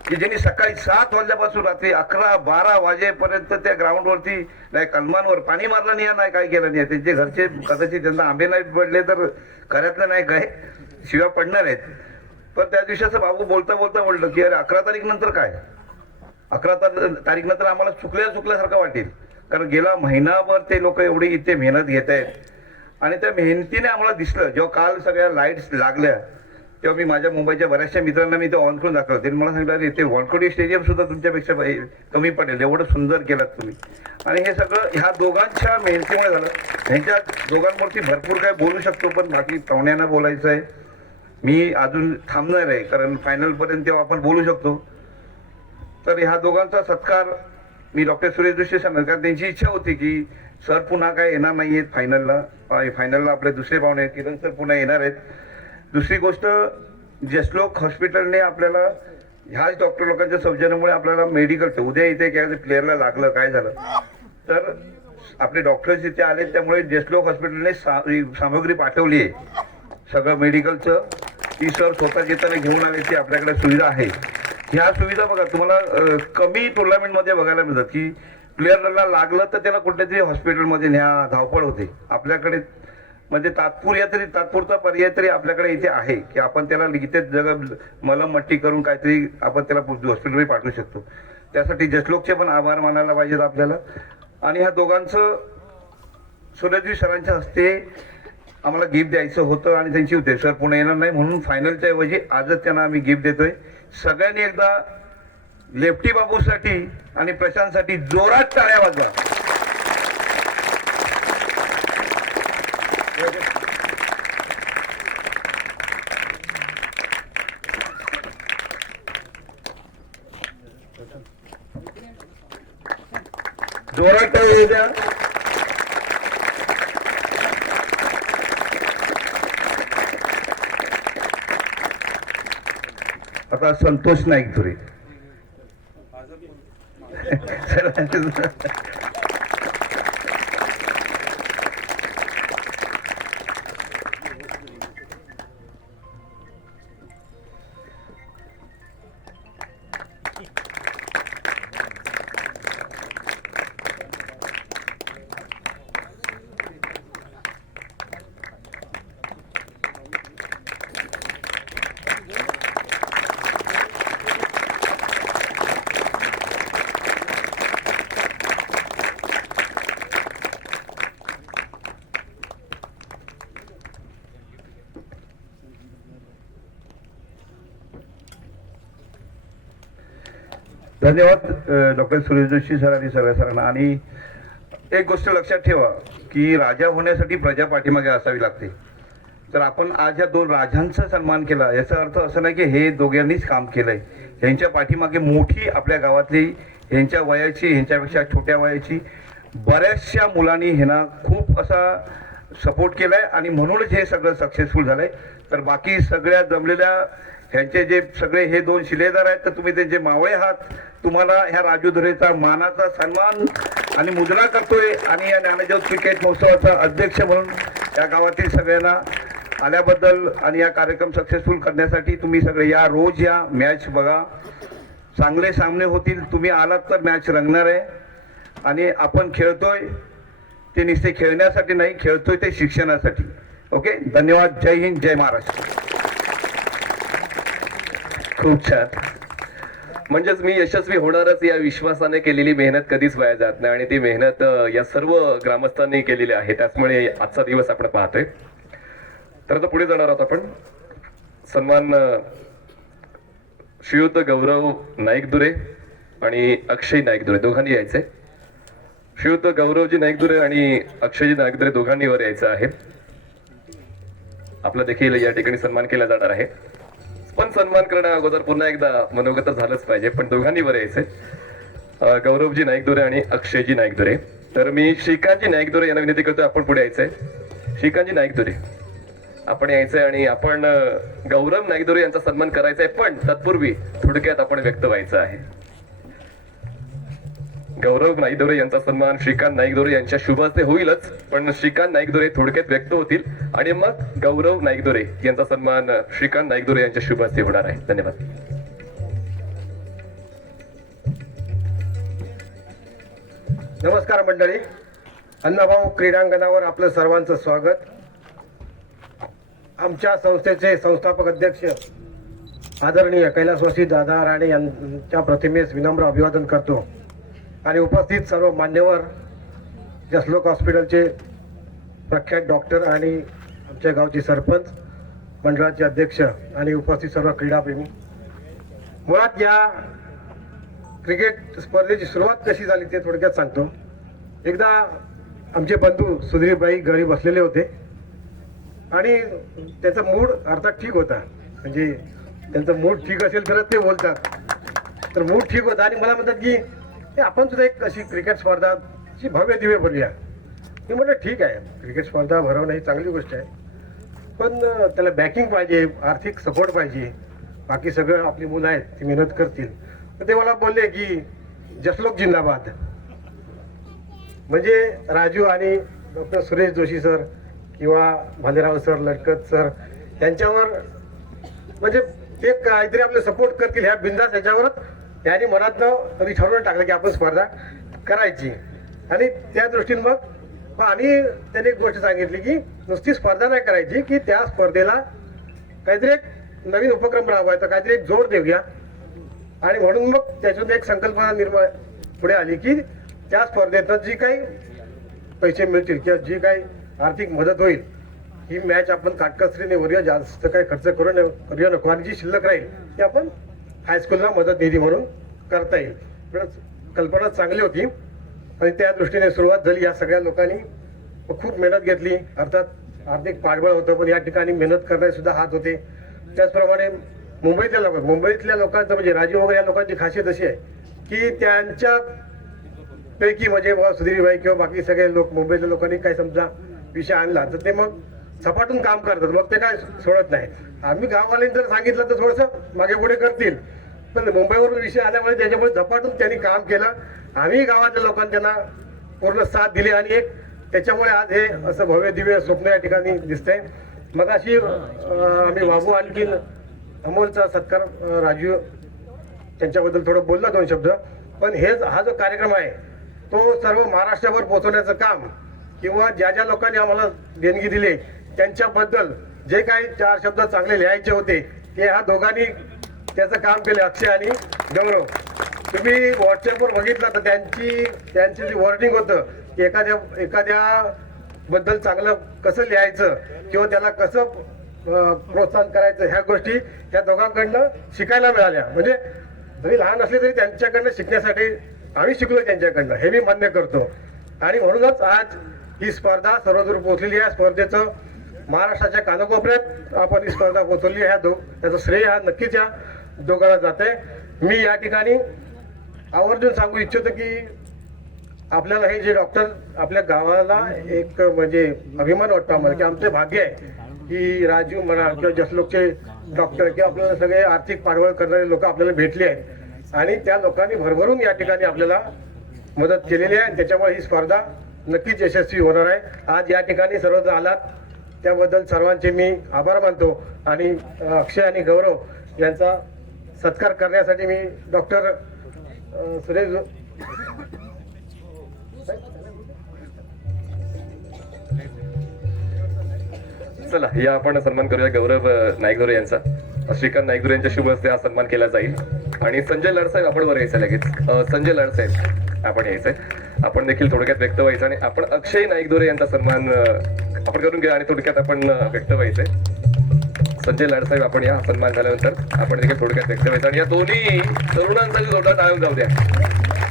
की ज्यांनी सकाळी 7 वाजल्यापासून रात्री 11-12 वाजेपर्यंत त्या ग्राउंडवरती नाही कलमांवर पाणी मारलं नाही, नाही काय केलं नाही. त्यांचे घरचे कदाचित त्यांना आंबे नाही पडले तर घरातलं नाही काय शिव्या पडणार आहेत. पण त्या दिवशी असं बाबू बोलता बोलता बोललं की अरे 11 तारीख नंतर काय, 11 तारीख नंतर आम्हाला चुकल्यासारखं वाटेल, कारण गेला महिनाभर ते लोक एवढी इथे मेहनत घेत आहेत. आणि त्या मेहनतीने आम्हाला दिसलं. जेव्हा काल सगळ्या लाईट्स लागल्या तेव्हा मी माझ्या मुंबईच्या बऱ्याचशा मित्रांना मी ते ऑन करून दाखवलं. त्यांनी मला सांगितलं अरे ते वानखेडे स्टेडियम सुद्धा तुमच्यापेक्षा कमी पडेल, एवढं सुंदर केलात तुम्ही. आणि हे सगळं ह्या दोघांच्या मेहनतीमुळे झालं. ह्यांच्या दोघांवरती भरपूर काय बोलू शकतो, पण बाकी पाहुण्यांना बोलायचं आहे. मी अजून थांबणार आहे, कारण फायनलपर्यंत तेव्हा आपण बोलू शकतो. तर ह्या दोघांचा सत्कार मी डॉक्टर सुरेश जोशी सांगणार, कारण त्यांची इच्छा होती की सर पुन्हा काय येणार नाही आहेत फायनलला आपले दुसरे पाहुणे किरण सर पुन्हा येणार आहेत. दुसरी गोष्ट, जसलोक हॉस्पिटलने आपल्याला ह्याच डॉक्टर लोकांच्या सौजन्यामुळे आपल्याला मेडिकलचं उद्या इथे काय प्लेअरला लागलं काय झालं तर आपले डॉक्टर्स इथे आले, त्यामुळे जसलोक हॉस्पिटलने सामग्री पाठवली आहे सगळं मेडिकलचं. ती सर स्वतः येताना घेऊन आले, ती आपल्याकडे सुविधा आहे. ह्या सुविधा बघा तुम्हाला कमी टुर्नामेंटमध्ये बघायला मिळतात की प्लेअरला लागलं तर त्याला कुठल्यातरी हॉस्पिटलमध्ये न्या, धावपळ होते. आपल्याकडे म्हणजे तात्पुरता पर्याय तरी आपल्याकडे इथे आहे की आपण त्याला इथे मलमपट्टी करून काहीतरी आपण त्याला हॉस्पिटलमध्ये पाठवू शकतो. त्यासाठी जसलोकचे पण आभार मानायला पाहिजेत आपल्याला. आणि ह्या दोघांचं सुरेशजी सरांच्या हस्ते आम्हाला गिफ्ट द्यायचं होतं आणि त्यांची होते सर पुणे येणार नाही म्हणून फायनलच्या ऐवजी आजच त्यांना आम्ही गिफ्ट देतोय. सगळ्यांनी एकदा लेफ्टी बाबूसाठी आणि प्रशांतसाठी जोरात टाळ्या वाजवा. जोरात टाळ्या द्या. आता संतोष नाईक धुरे धन्यवाद डॉक्टर सुरेश जोशी सर आणि सगळ्या सरांना. आणि एक गोष्ट लक्षात ठेवा की राजा होण्यासाठी प्रजा पाठीमागे असावी लागते. तर आपण आज या दोन राजांचा सन्मान केला याचा अर्थ असं नाही की हे दोघांनीच काम केलंय. यांच्या पाठीमागे मोठी आपल्या गावातली यांच्या वयाची यांच्यापेक्षा छोट्या वयाची बऱ्याचशा मुलांनी ह्यांना खूप असा सपोर्ट केलाय आणि म्हणूनच हे सगळं सक्सेसफुल झालंय. तर बाकी सगळ्या जमलेल्या ह्यांचे जे सगळे हे दोन शिलेदार आहेत तर तुम्ही त्यांचे मावळे आहात. तुम्हाला ह्या राजू धुरेचा मानाचा सन्मान आणि मुद्रा करतोय. आणि या ज्ञानज्योत क्रिकेट महोत्सवाचा अध्यक्ष म्हणून या गावातील सगळ्यांना आल्याबद्दल आणि या कार्यक्रम सक्सेसफुल करण्यासाठी तुम्ही सगळे या रोज या मॅच बघा. चांगले सामने होतील. तुम्ही आलात तर मॅच रंगणार आहे. आणि आपण खेळतोय ते नुसते खेळण्यासाठी नाही, खेळतोय ते शिक्षणासाठी. ओके, धन्यवाद. जय हिंद, जय महाराष्ट्र. खूप छान. म्हणजेच मी यशस्वी होणारच या विश्वासाने केलेली मेहनत कधीच वाया जात नाही आणि ती मेहनत या सर्व ग्रामस्थांनी केलेली आहे. त्याचमुळे आजचा दिवस आपण पाहतोय. तर आता पुढे जाणार आहोत आपण. सन्मान श्रीयुत गौरव नाईकदुरे आणि अक्षय नाईकदुरे दोघांनी यायचे. श्रीयुत गौरवजी नाईकदुरे आणि अक्षयजी नाईकदुरे दोघांनी वर यायचं आहे. आपला देखील या ठिकाणी सन्मान केला जाणार आहे. पण सन्मान करण्या अगोदर पुन्हा एकदा मनोगत झालंच पाहिजे. पण दोघांनी वर यायचे, गौरवजी नाईकदुरे आणि अक्षयजी नाईकदुरे. तर मी श्रीकांतजी नाईकदुरे यांना विनंती करतोय आपण पुढे यायचंय. श्रीकांतजी नाईकदुरे आपण यायचंय आणि आपण गौरव नाईकदुरे यांचा सन्मान करायचा आहे. पण तत्पूर्वी थोडक्यात आपण व्यक्त व्हायचं आहे. गौरव नाईकदुरे यांचा सन्मान श्रीकांत नाईकदुरे यांच्या शुभ हस्ते होईलच, पण श्रीकांत नाईकदुरे थोडक्यात व्यक्त होतील आणि मग गौरव नाईकदुरे यांचा सन्मान श्रीकांत नाईकदुरे यांच्या शुभ हस्ते होणार आहे. धन्यवाद. नमस्कार मंडळी. अण्णाभाऊ क्रीडांगणावर आपलं सर्वांचं स्वागत. आमच्या संस्थेचे संस्थापक अध्यक्ष आदरणीय कैलासवासी दादा राणे यांच्या प्रतिमेस विनम्र अभिवादन करतो. आणि उपस्थित सर्व मान्यवर, जसलोक हॉस्पिटलचे प्रख्यात डॉक्टर आणि आमच्या गावचे सरपंच मंडळाचे अध्यक्ष आणि उपस्थित सर्व क्रीडाप्रेमी. मुळात या क्रिकेट स्पर्धेची सुरुवात कशी झाली ते थोडक्यात सांगतो. एकदा आमचे बंधू सुधीरबाई घरी बसलेले होते आणि त्याचा मूड अर्थात ठीक होता. म्हणजे त्यांचा मूड ठीक असेल तरच ते बोलतात. तर मूड ठीक होता आणि मला म्हणतात की आपण सुद्धा एक अशी क्रिकेट स्पर्धाची भव्य दिव्य भरूया. मी म्हटलं ठीक आहे, क्रिकेट स्पर्धा भरवणं ही चांगली गोष्ट आहे, पण त्याला बॅकिंग पाहिजे, आर्थिक सपोर्ट पाहिजे. बाकी सगळं आपली मुलं आहेत ती मेहनत करतील. तर ते मला बोलले की जसलोक जिंदाबाद. म्हणजे राजू आणि डॉक्टर सुरेश जोशी सर किंवा भालेराव सर, लटकत सर यांच्यावर म्हणजे ते काहीतरी आपले सपोर्ट करतील ह्या बिंदास याच्यावरच त्यांनी मनातनं कधी ठरवून टाकलं की आपण स्पर्धा करायची. आणि त्या दृष्टीने मग आणि त्यांनी एक गोष्ट सांगितली की नुसती स्पर्धा नाही करायची, की त्या स्पर्धेला काहीतरी एक नवीन उपक्रम राबवायचा, काहीतरी एक जोड देऊया. आणि म्हणून मग त्याच्यातून एक संकल्पना निर्माण पुढे आली की त्या स्पर्धेतनं जी काही पैसे मिळतील किंवा जी काही आर्थिक मदत होईल ही मॅच आपण काटकसरीने वरूया, जास्त काही खर्च करूया नको. आणि जी शिल्लक राहील ती आपण हायस्कूलला मदत निधी म्हणून करता येईल. कल्पना चांगली होती आणि त्या दृष्टीने सुरुवात झाली. या सगळ्या लोकांनी खूप मेहनत घेतली. अर्थात आर्थिक पाठबळ होतं, पण या ठिकाणी मेहनत करणारे सुद्धा हात होते. त्याचप्रमाणे मुंबईतल्या लोकांचं म्हणजे राजू वगैरे या लोकांची खासियत अशी आहे की त्यांच्या पैकी म्हणजे सुधीरबाई किंवा बाकी सगळे लोक, मुंबईतल्या लोकांनी काही समजा विषय आणला तर ते मग सपाटून काम करतात, मग ते काय सोडत नाही. आम्ही गाववाल्यांनी जर सांगितलं तर थोडंसं मागे पुढे करतील, पण मुंबईवरून विषय आल्यामुळे त्याच्यामुळे झपाटून त्यांनी काम केलं. आम्ही गावातल्या लोकांनी त्यांना पूर्ण साथ दिली आणि एक त्याच्यामुळे आज हे असं भव्य दिव्य स्वप्न या ठिकाणी दिसतंय. मग अशी आम्ही बाबू आणखीन अमोलचा सत्कार राजू त्यांच्याबद्दल थोडं बोलला 2 शब्द. पण हा जो कार्यक्रम आहे तो सर्व महाराष्ट्रावर पोहोचवण्याचं काम किंवा ज्या ज्या लोकांनी आम्हाला देणगी दिली त्यांच्याबद्दल जे काही 4 शब्द चांगले लिहायचे होते ते ह्या दोघांनी त्याचं काम केलं, अक्षय आणि गौरव. तुम्ही व्हॉट्सअपवर बघितलं तर त्यांची जी वर्डिंग होतं की एखाद्या बद्दल चांगलं कसं लिहायचं किंवा त्याला कसं प्रोत्साहन करायचं ह्या गोष्टी या दोघांकडनं शिकायला मिळाल्या. म्हणजे जरी लहान असले तरी त्यांच्याकडनं शिकण्यासाठी आम्ही शिकलो त्यांच्याकडनं, हे मी मान्य करतो. आणि म्हणूनच आज ही स्पर्धा सर्वदूर पोहोचलेली आहे. स्पर्धेचं महाराष्ट्राच्या कानाकोपऱ्यात आपण ही स्पर्धा पोहोचवली आहे. त्याचं श्रेय हा नक्कीच या दोघांना जाते. मी या ठिकाणी आवर्जून सांगू इच्छितो की आपल्याला हे जे डॉक्टर आपल्या गावाला एक म्हणजे अभिमान वाटतो आम्हाला की आमचे भाग्य आहे की राजू म्हणा किंवा जसलोकचे डॉक्टर किंवा आपल्याला सगळे आर्थिक पाठबळ करणारे लोक आपल्याला भेटले आहेत आणि त्या लोकांनी भरभरून या ठिकाणी आपल्याला मदत केलेली आहे. त्याच्यामुळे ही स्पर्धा नक्कीच यशस्वी होणार आहे. आज या ठिकाणी सर्वजण आलात त्याबद्दल सर्वांचे मी आभार मानतो. आणि अक्षय आणि गौरव यांचा सत्कार करण्यासाठी मी डॉक्टर सुरेश चला या आपण सन्मान करूया गौरव नाईकधोरे यांचा. श्रीकांत नाईकधोरे यांच्या शुभ हस्ते हा सन्मान केला जाईल. आणि संजय लाडसाहेब आपण वर यायचं लगेच. संजय लाडसाहेब आपण यायचंय, आपण देखील थोडक्यात व्यक्त व्हायचं आणि आपण अक्षय नाईकधोरे यांचा सन्मान आपण करून घ्या आणि थोडक्यात आपण व्यक्त व्हायचंय. संजय लाडसाहेब आपण या सन्मान झाल्यानंतर आपण देखील थोडक्यात व्यक्त व्हायचं आणि या दोन्ही तरुणांचा जोडा टाळून जाऊ द्या.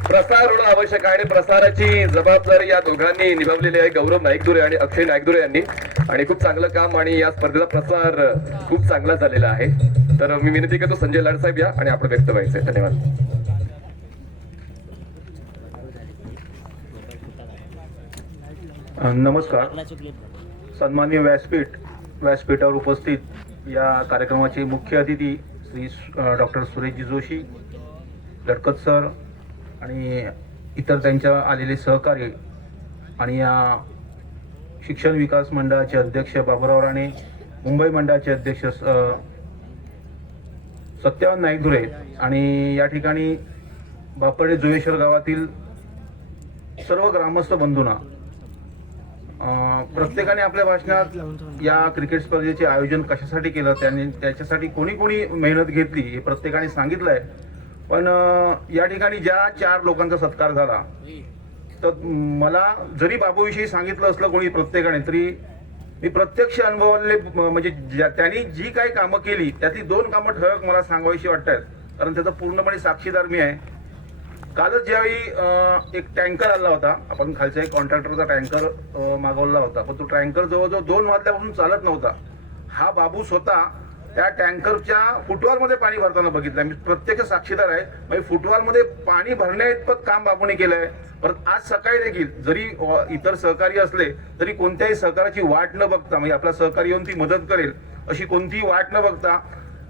प्रसार होणं आवश्यक आहे आणि प्रसाराची जबाबदारी या दोघांनी निभावलेली आहे, गौरव नाईकधोरे आणि अक्षय नाईकधोरे यांनी. आणि खूप चांगलं काम आणि या स्पर्धेचा प्रसार खूप चांगला झालेला आहे. तर मी विनंती करतो संजय लाडसाहेब या आणि आपण व्यक्त व्हायचंय. धन्यवाद. नमस्कार. सन्माननीय व्यासपीठावर उपस्थित या कार्यक्रमाचे मुख्य अतिथी श्री डॉक्टर सुरेशजी जोशी, लडकत सर आणि इतर त्यांच्या आलेले सहकारी आणि या शिक्षण विकास मंडळाचे अध्यक्ष बाबुराव राणे, मुंबई मंडळाचे अध्यक्ष सत्यवान नाईकधुरे आणि या ठिकाणी बापर्डे जोगेश्वर गावातील सर्व ग्रामस्थ बंधूंना प्रत्येकाने आपल्या भाषणात या क्रिकेट स्पर्धेचे आयोजन कशासाठी केलं, त्याच्यासाठी कोणी कोणी मेहनत घेतली हे प्रत्येकाने सांगितलं आहे. पण या ठिकाणी ज्या 4 लोकांचा सत्कार झाला तर मला जरी बाबूविषयी सांगितलं असलं कोणी प्रत्येकाने तरी मी प्रत्यक्ष अनुभवले म्हणजे त्यांनी जी काही कामं केली त्यातली 2 कामं ठळक मला सांगावीशी वाटतात, कारण त्याचा पूर्णपणे साक्षीदार मी आहे. कालच ज्यावेळी एक टँकर आला होता, आपण खालच्या एक कॉन्ट्रॅक्टरचा टँकर मागवला होता, पण तो टँकर जवळजवळ 2 वाजल्यापासून चालत नव्हता. हा बाबू स्वतः त्या टँकरच्या फुटवॉलमध्ये पाणी भरताना बघितलं. मी प्रत्यक्ष साक्षीदार आहे. म्हणजे फुटवॉलमध्ये पाणी भरण्या इतपत काम बाबूने केलंय. परत आज सकाळी देखील जरी इतर सहकारी असले तरी कोणत्याही सहकाराची वाट न बघता, म्हणजे आपला सहकारी येऊन ती मदत करेल अशी कोणतीही वाट न बघता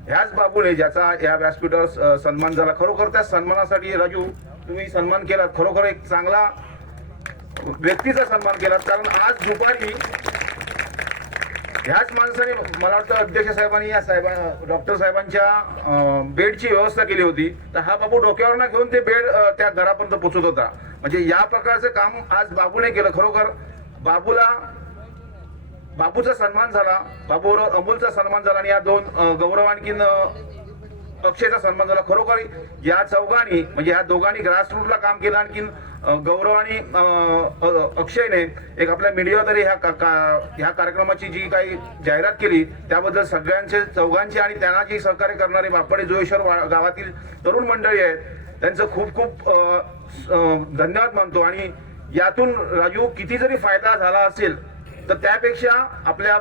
ह्याच बाबूने ज्याचा या व्यासपीठावर सन्मान झाला, खरोखर त्या सन्मानासाठी राजू तुम्ही सन्मान केला, खरोखर एक चांगला व्यक्तीचा सन्मान केला. कारण आज दुपारी ह्याच माणसाने मला वाटतं अध्यक्ष साहेबांनी या डॉक्टर साहेबांच्या बेडची व्यवस्था केली होती, तर हा बाबू डोक्यावर ना घेऊन ते बेड त्या घरापर्यंत पोहोचत होता. म्हणजे या प्रकारचं काम आज बाबूने केलं. खरोखर बाबूचा सन्मान झाला, बाबूवर अमोलचा सन्मान झाला आणि या 2 गौरव आणखीन अक्षयचा सन्मान झाला. खरोखर या चौघांनी म्हणजे या दोघांनी ग्रासरूटला काम केलं. आणखीन गौरव आणि अक्षयने एक आपल्या मीडियाद्वारे ह्या कार्यक्रमाची जी काही जाहिरात केली त्याबद्दल सगळ्यांचे चौघांचे आणि त्यांना जी सहकार्य करणारे बापर्डे जोगेश्वर गावातील तरुण मंडळी आहेत त्यांचं खूप खूप धन्यवाद मानतो. आणि यातून राजू किती जरी फायदा झाला असेल तर त्यापेक्षा आपल्या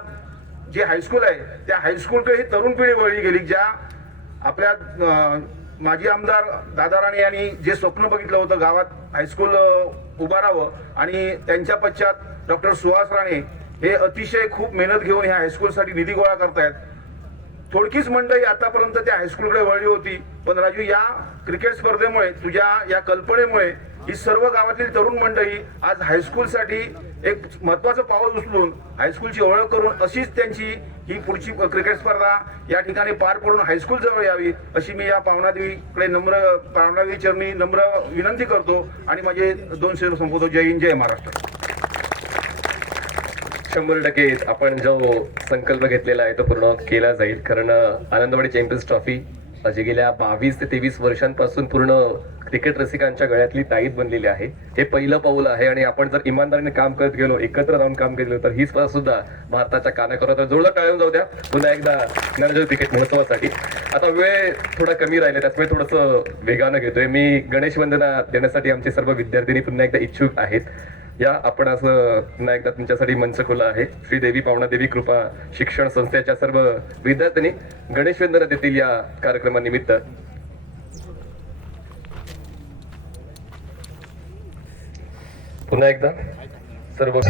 जे हायस्कूल आहे त्या हायस्कूलकडे ही तरुण पिढी वळली गेली. ज्या आपल्या माजी आमदार दादा राणे यांनी जे स्वप्न बघितलं होतं गावात हायस्कूल उभारावं आणि त्यांच्या पश्चात डॉक्टर सुहास राणे हे अतिशय खूप मेहनत घेऊन ह्या हायस्कूलसाठी निधी गोळा करतायत. थोडकीच मंडळी आतापर्यंत त्या हायस्कूलकडे वळली होती, पण राजू या क्रिकेट स्पर्धेमुळे तुझ्या या कल्पनेमुळे ही सर्व गावातील तरुण मंडळी आज हायस्कूलसाठी एक महत्वाचं पाऊल उचलून हायस्कूलची ओळख करून अशीच त्यांची ही पुढची क्रिकेट स्पर्धा या ठिकाणी पार पडून हायस्कूल जवळ यावी अशी मी या पावणादेवीकडे पावणादेवी चरणी नम्र विनंती करतो आणि माझे 2 शब्द संपवतो. जय हिंद, जय महाराष्ट्र. 100% आपण जो संकल्प घेतलेला आहे तो पूर्ण केला जाईल. कारण आनंदवाडी चॅम्पियन्स ट्रॉफी जे गेल्या 22 ते 23 वर्षांपासून पूर्ण क्रिकेट रसिकांच्या गळ्यातली ताईत बनलेली आहे. हे पहिलं पाऊल आहे आणि आपण जर इमानदारीने काम करत गेलो, एकत्र राहून काम केलं तर ही स्पर्धा सुद्धा भारताच्या कानाकोपऱ्यात जोरदार टाळून जाऊ द्या पुन्हा एकदा ज्ञानज्योत क्रिकेट महोत्सवासाठी. आता वेळ थोडा कमी राहिला, त्यामुळे थोडंसं वेगानं घेतोय. मी गणेश वंदना देण्यासाठी आमचे सर्व विद्यार्थिनी पुन्हा एकदा इच्छुक आहेत. या आपण असं पुन्हा एकदा तुमच्यासाठी मंच खुला आहे. श्री देवी पावणादेवी कृपा शिक्षण संस्थेच्या सर्व विद्यार्थिनी गणेश वंदना देतील या कार्यक्रमानिमित्त. पुन्हा एकदा सर्व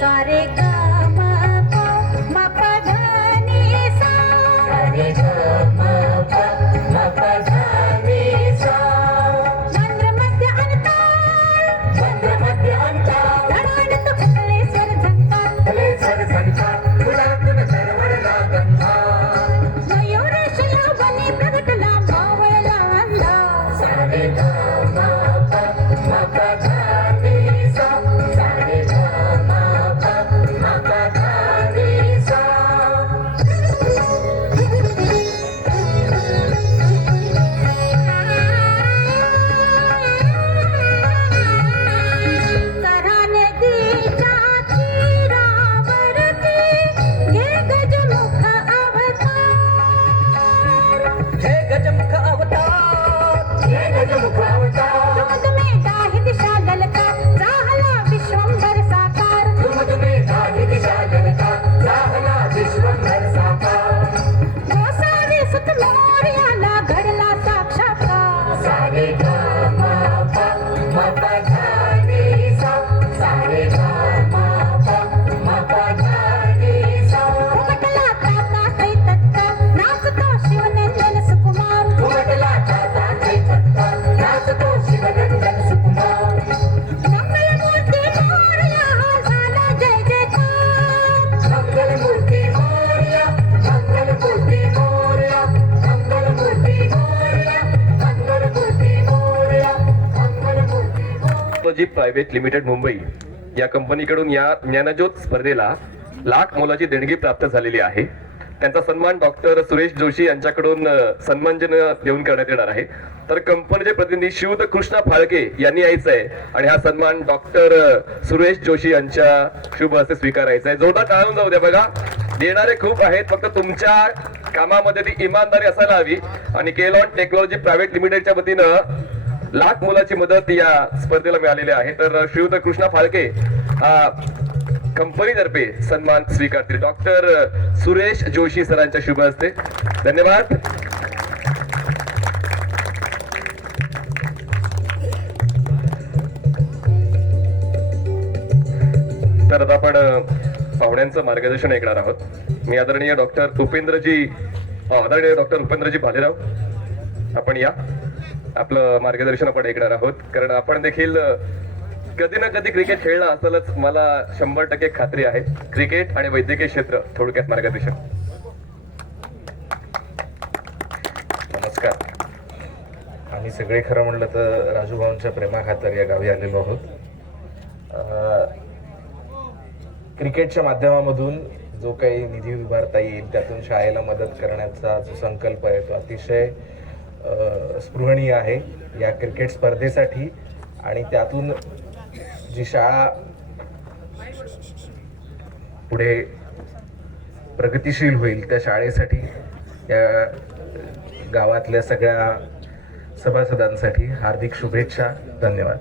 सारे ग म प म प ध नि सा सारे ग म प म प ध नि सा चंद्र मध्य अंतर धडाड तो कले सर झंकार फुलातून सरवरला गंधा मयूर शोभने प्रगटला मावळला अंधा सारे ग म प म प ध नि सा सारे ग प्रायव्हेट लिमिटेड मुंबई या कंपनीकडून या ज्ञानज्योत स्पर्धेला लाख मोलाची देणगी प्राप्त झालेली आहे. त्यांचा सन्मान डॉक्टर सुरेश जोशी यांच्याकडून सन्मानचिन्ह देऊन करण्यात येणार आहे. तर कंपनीचे प्रतिनिधी शिवद कृष्णा फाळके यांनी यायचं आहे आणि हा सन्मान डॉक्टर सुरेश जोशी यांच्या शुभ हस्ते स्वीकारायचा आहे. जोरदार टाळून जाऊ द्या. बघा देणारे खूप आहेत, फक्त तुमच्या कामामध्ये ती इमानदारी असायला हवी. आणि केलॉन टेक्नॉलॉजी प्रायव्हेट लिमिटेडच्या वतीनं लाख मोलाची मदत या स्पर्धेला मिळालेली आहे. तर श्रीयुत कृष्णा फाळके कंपनीतर्फे सन्मान स्वीकारतील डॉक्टर सुरेश जोशी सरांच्या शुभ हस्ते. धन्यवाद. तर आता आपण पाहुण्यांचं मार्गदर्शन ऐकणार आहोत. मी आदरणीय डॉक्टर उपेंद्रजी भालेराव, आपण या. आपलं मार्गदर्शन आपण ऐकणार आहोत, कारण आपण देखील कधी ना कधी क्रिकेट खेळला असेलच, मला 100% खात्री आहे. क्रिकेट आणि वैद्यकीय क्षेत्र थोडक्यात मार्गदर्शन. नमस्कार. आम्ही सगळे खरं म्हणलं तर राजूभाऊंच्या प्रेमाखातर या गावी आलेलो आहोत. क्रिकेटच्या माध्यमामधून जो काही निधी उभारता येईल त्यातून शाळेला मदत करण्याचा जो संकल्प आहे तो अतिशय स्पृहणीय आहे या क्रिकेट स्पर्धेसाठी. आणि त्यातून जी शाळा पुढे प्रगतिशील होईल त्या शाळेसाठी या गावातल्या सगळ्या सभासदांसाठी हार्दिक शुभेच्छा. धन्यवाद.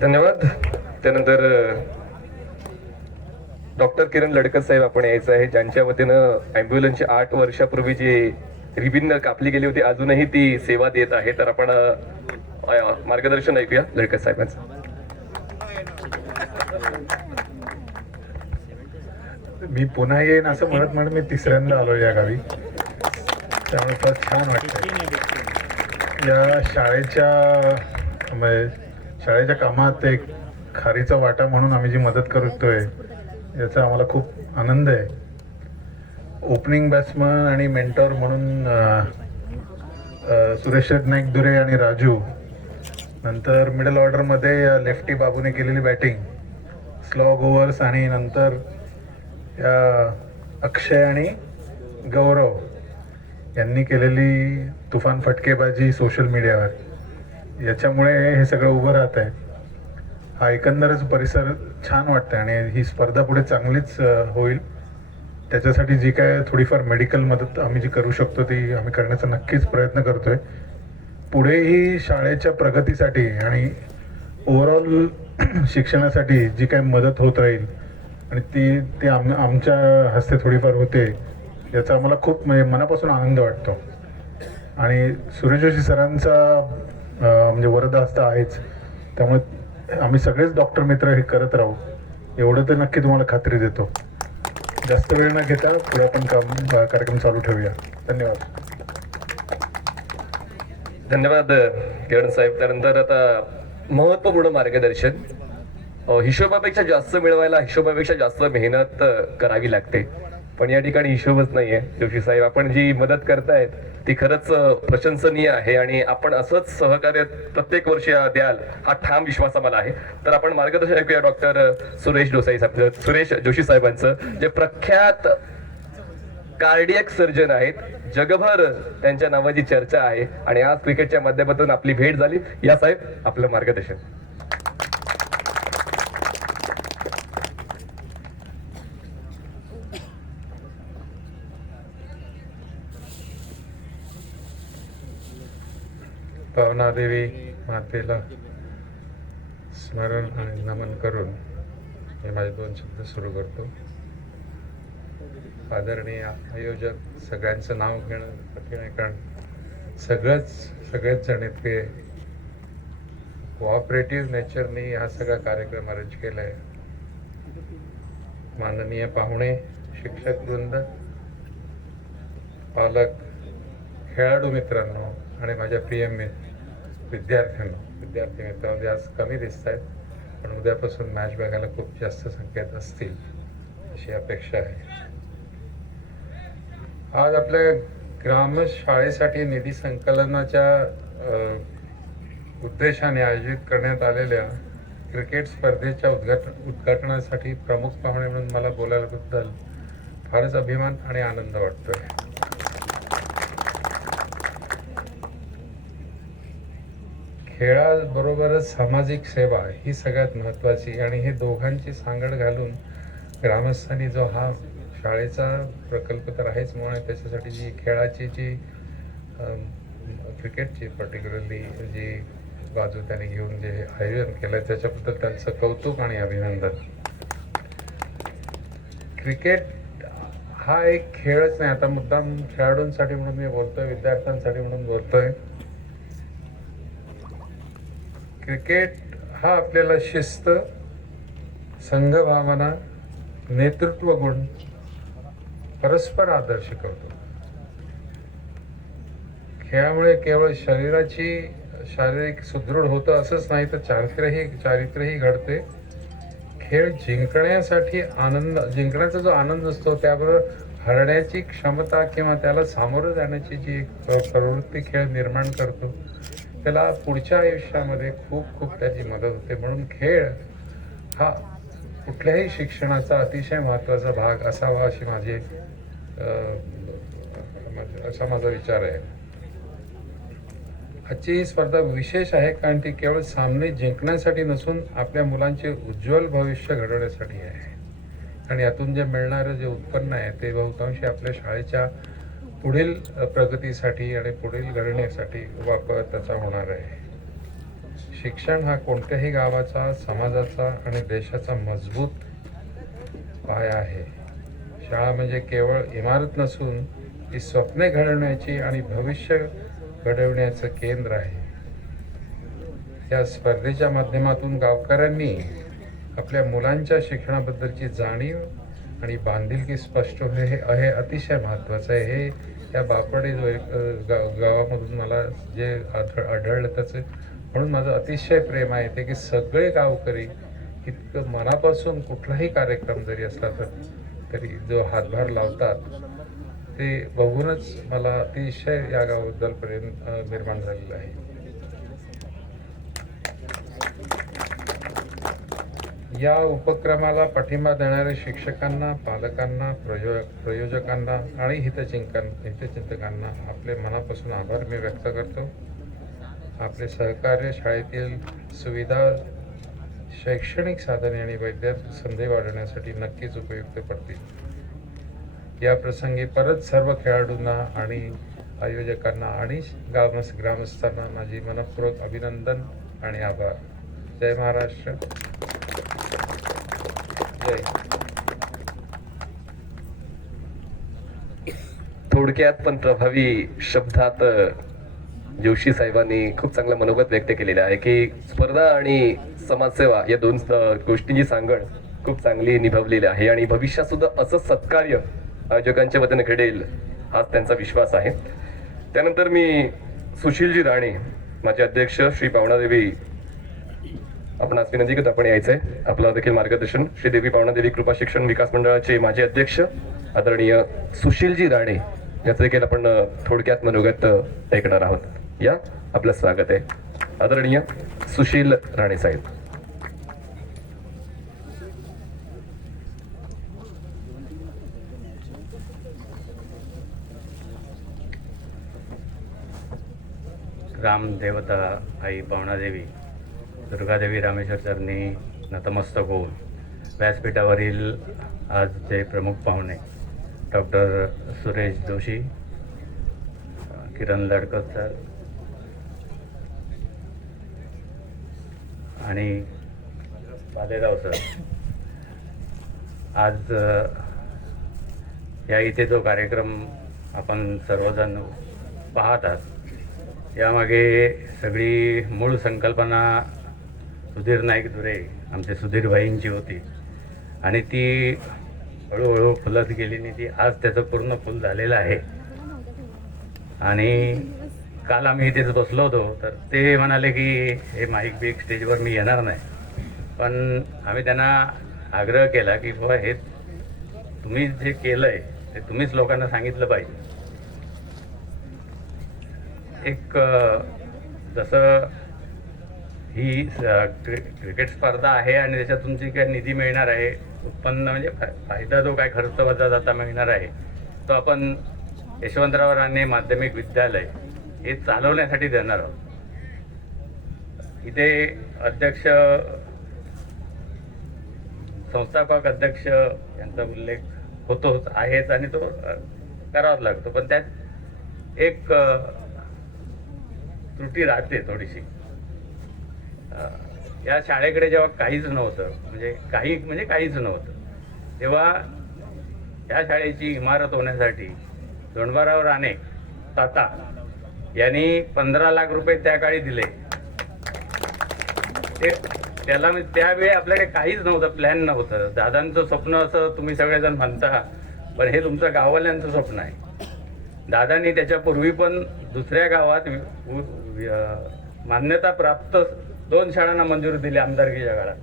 धन्यवाद. त्यानंतर डॉक्टर किरण लडकत साहेब आपण यायचं आहे, ज्यांच्या वतीनं ॲम्ब्युलन्सची 8 वर्षापूर्वी जी रिबिन कापली गेली होती अजूनही ती सेवा देत आहे. तर आपण मार्गदर्शन ऐकूया लडकत साहेबांचं. मी पुन्हा येईन असं म्हणत मी तिसऱ्यांदा आलो या गावी, त्यामुळे फार छान वाटतं. या शाळेच्या कामात एक खारीचा वाटा म्हणून आम्ही जी मदत करतोय याचा आम्हाला खूप आनंद आहे. ओपनिंग बॅट्समन आणि मेंटर म्हणून सुरेश नाईक दुरे आणि राजू, नंतर मिडल ऑर्डरमध्ये लेफ्टी बाबूने केलेली बॅटिंग, स्लॉग ओव्हर्स, आणि नंतर या अक्षय आणि गौरव यांनी केलेली तुफान फटकेबाजी सोशल मीडियावर, याच्यामुळे हे सगळं उभं राहत आहे. हा एकंदरच परिसर छान वाटतं आणि ही स्पर्धा पुढे चांगलीच होईल. त्याच्यासाठी जी काय थोडीफार मेडिकल मदत आम्ही जी करू शकतो ती आम्ही करण्याचा नक्कीच प्रयत्न करतोय. पुढेही शाळेच्या प्रगतीसाठी आणि ओव्हरऑल शिक्षणासाठी जी काही मदत होत राहील आणि ती आमच्या हस्ते थोडीफार होते, याचा आम्हाला खूप मनापासून आनंद वाटतो. आणि सुरेश जोशी सरांचा म्हणजे वरदहस्त आहेच, त्यामुळे आम्ही सगळेच डॉक्टर मित्र हे करत राहू एवढं तर नक्की तुम्हाला खात्री देतो. जास्त वेळ न घेता पुढे आपण कार्यक्रम चालू ठेवूया. धन्यवाद. धन्यवाद किरण साहेब. त्यानंतर आता महत्वपूर्ण मार्गदर्शन. हिशोबापेक्षा जास्त मिळवायला हिशोबापेक्षा जास्त मेहनत करावी लागते, पण या ठिकाणी हिशोबच नाहीये. जोशी साहेब, आपण जी मदत करतायत ती खरंच प्रशंसनीय आहे आणि आपण असंच सहकार्य प्रत्येक वर्षी द्याल हा ठाम विश्वास आम्हाला आहे. तर आपण मार्गदर्शन ऐकूया डॉक्टर सुरेश जोशी साहेबांचं, जे प्रख्यात कार्डियक सर्जन आहेत. जगभर त्यांच्या नावाची चर्चा आहे आणि आज क्रिकेटच्या माध्यमातून आपली भेट झाली. या साहेब, आपलं मार्गदर्शन. पावनादेवी मातेला स्मरण आणि नमन करून मी माझे 2 शब्द सुरू करतो. आदरणीय आयोजक, सगळ्यांचं नाव घेणं कठीण आहे कारण सगळेच जण इतके कोऑपरेटिव्ह नेचरनी हा सगळा कार्यक्रम अरेंज केला आहे. माननीय पाहुणे, शिक्षक वृंद, पालक, खेळाडू मित्रांनो आणि माझ्या प्रिय विद्यार्थी मित्रांमध्ये आज कमी दिसत आहेत, पण उद्यापासून मॅच बघायला खूप जास्त संख्येत असतील अशी अपेक्षा आहे. आज आपल्या ग्रामशाळेसाठी निधी संकलनाच्या उद्देशाने आयोजित करण्यात आलेल्या क्रिकेट स्पर्धेच्या उद्घाटनासाठी प्रमुख पाहुणे म्हणून मला बोलायलाबद्दल फारच अभिमान आणि आनंद वाटतोय. खेळाबरोबरच सामाजिक सेवा ही सगळ्यात महत्त्वाची आणि हे दोघांची सांगड घालून ग्रामस्थांनी जो हा शाळेचा प्रकल्प तर आहेच म्हणून त्याच्यासाठी जी खेळाची जी क्रिकेटची पर्टिक्युलरली जी बाजू त्यांनी घेऊन जे आयोजन केलं त्याच्याबद्दल त्यांचं कौतुक आणि अभिनंदन. क्रिकेट हा एक खेळच नाही, आता मुद्दाम खेळाडूंसाठी म्हणून मी बोलतोय, विद्यार्थ्यांसाठी म्हणून बोलतोय. क्रिकेट हा आपल्याला शिस्त, संघभावना, नेतृत्व गुण, परस्पर आदर शिकवतो. खेळामुळे केवळ शारीरिक सुदृढ होतं असंच नाही तर चारित्र्यही घडते. खेळ जिंकण्याचा जो आनंद असतो त्याबरोबर हरण्याची क्षमता किंवा त्याला सामोरं जाण्याची जी प्रवृत्ती खेळ निर्माण करतो त्याला पुढच्या आयुष्यामध्ये खूप त्याची मदत होते. म्हणून खेळ हा कुठल्याही शिक्षणाचा अतिशय महत्त्वाचा भाग असावा असा माझा विचार आहे. आजची ही स्पर्धा विशेष आहे कारण ती केवळ सामने जिंकण्यासाठी नसून आपल्या मुलांचे उज्ज्वल भविष्य घडवण्यासाठी आहे आणि यातून जे मिळणारं जे उत्पन्न आहे ते बहुतांशी आपल्या शाळेच्या पुढील प्रगतीसाठी आणि पुढील घडण्यासाठी वापर त्याचा होणार आहे. शिक्षण हा कोणत्याही गावाचा, समाजाचा आणि देशाचा मजबूत पाया आहे. शाळा म्हणजे केवळ इमारत नसून ती स्वप्ने घडवण्याची आणि भविष्य घडवण्याचं केंद्र आहे. या स्पर्धेच्या माध्यमातून गावकऱ्यांनी आपल्या मुलांच्या शिक्षणाबद्दलची जाणीव आणि बांधिलकी स्पष्ट होणे हे अतिशय महत्त्वाचं आहे. या बापडे गावामधून मला जे आढळलं त्याचे म्हणून माझं अतिशय प्रेम आहे ते की सगळे गावकरी इतकं मनापासून कुठलाही कार्यक्रम जरी असला तरी जो हातभार लावतात ते बघूनच मला अतिशय या गावाबद्दल प्रेम निर्माण झालेलं आहे. या उपक्रमाला पाठिंबा देणाऱ्या शिक्षकांना, पालकांना, प्रयोजकांना आणि हितचिंतकांना आपले मनापासून आभार मी व्यक्त करतो. आपले सहकार्य शाळेतील सुविधा, शैक्षणिक साधने आणि वैद्यकीय संधी वाढवण्यासाठी नक्कीच उपयुक्त पडतील. या प्रसंगी परत सर्व खेळाडूंना आणि आयोजकांना आणि ग्रामस्थांना माझी मनपूर्वक अभिनंदन आणि आभार. जय महाराष्ट्र. जय. थोडक्यात पण प्रभावी शब्दात जोशी साहेबांनी खूप चांगलं मनोगत व्यक्त केलेलं आहे की स्पर्धा आणि समाजसेवा या दोन गोष्टींची सांगड खूप चांगली निभावलेली आहे आणि भविष्यात सुद्धा असंच सत्कार्य आयोजकांच्या वतीने घडेल हाच त्यांचा विश्वास आहे. त्यानंतर मी सुशीलजी राणे, माझे अध्यक्ष श्री पावणादेवी, आपण आज विनंती करतो आपण यायचंय. आपलं देखील मार्गदर्शन श्री देवी पावणादेवी कृपा शिक्षण विकास मंडळाचे माजी अध्यक्ष आदरणीय सुशीलजी राणे याचं देखील आपण थोडक्यात मनोगत ऐकणार आहोत. या आपलं स्वागत आहे आदरणीय सुशील राणे साहेब. ग्रामदेवता आई पावणादेवी दुर्गादेवी रामेश्वर चरणी नतमस्तक होऊन व्यासपीठावरील आज जे प्रमुख पाहुणे डॉक्टर सुरेश जोशी, किरण लडकत सर आणि भालेराव सर, आज या इथे जो कार्यक्रम आपण सर्वजण पाहत आहात यामागे सगळी मूळ संकल्पना सुधीर नाईक दुरे आमचे सुधीरभाईंची होती आणि ती हळूहळू फुलत गेली आणि ती आज त्याचं पूर्ण फुल झालेलं आहे. आणि काल आम्ही इथेच बसलो होतो तर ते म्हणाले की हे माईक बीक स्टेजवर मी येणार नाही, पण आम्ही त्यांना आग्रह केला की बाबा हे तुम्ही जे केलं आहे ते तुम्हीच लोकांना सांगितलं पाहिजे. एक जसं ही क्रिकेट स्पर्धा आहे आणि त्याच्यातून जी काही निधी मिळणार आहे, उत्पन्न म्हणजे फायदा जो काय खर्च वजा जाता मिळणार आहे तो आपण यशवंतराव राणे माध्यमिक विद्यालय हे चालवण्यासाठी देणार आहोत. इथे अध्यक्ष, संस्थापक अध्यक्ष यांचा उल्लेख होतोच आहेच आणि तो करावाच लागतो, पण त्यात एक त्रुटी राहते थोडीशी. या शाळेकडे जेव्हा काहीच नव्हतं, म्हणजे काहीच नव्हतं, तेव्हा या शाळेची इमारत होण्यासाठी धोंडबाराव राणे ताता यांनी 15 लाख रुपये त्या काळी दिले. त्याला त्यावेळी आपल्याकडे काहीच नव्हतं, प्लॅन नव्हतं. दादांचं स्वप्न असं तुम्ही सगळेजण म्हणता, पण हे तुमचं गाववाल्यांचं स्वप्न आहे. दादांनी त्याच्यापूर्वी पण दुसऱ्या गावात मान्यता प्राप्त 2 शाळांना मंजुरी दिली आमदारकीच्या काळात,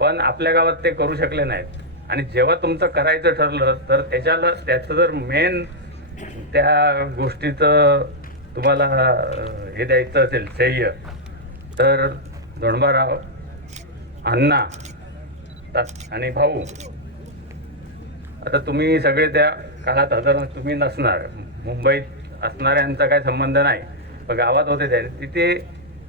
पण आपल्या गावात ते करू शकले नाहीत. आणि जेव्हा तुमचं करायचं ठरलं तर त्याचं जर मेन त्या गोष्टीचं तुम्हाला हे द्यायचं असेल श्रेय, तर धोंडबाराव अण्णा आणि भाऊ, आता तुम्ही सगळे त्या काळात हजर तुम्ही नसणार, मुंबईत असणाऱ्यांचा काही संबंध नाही, पण गावात होते त्या. तिथे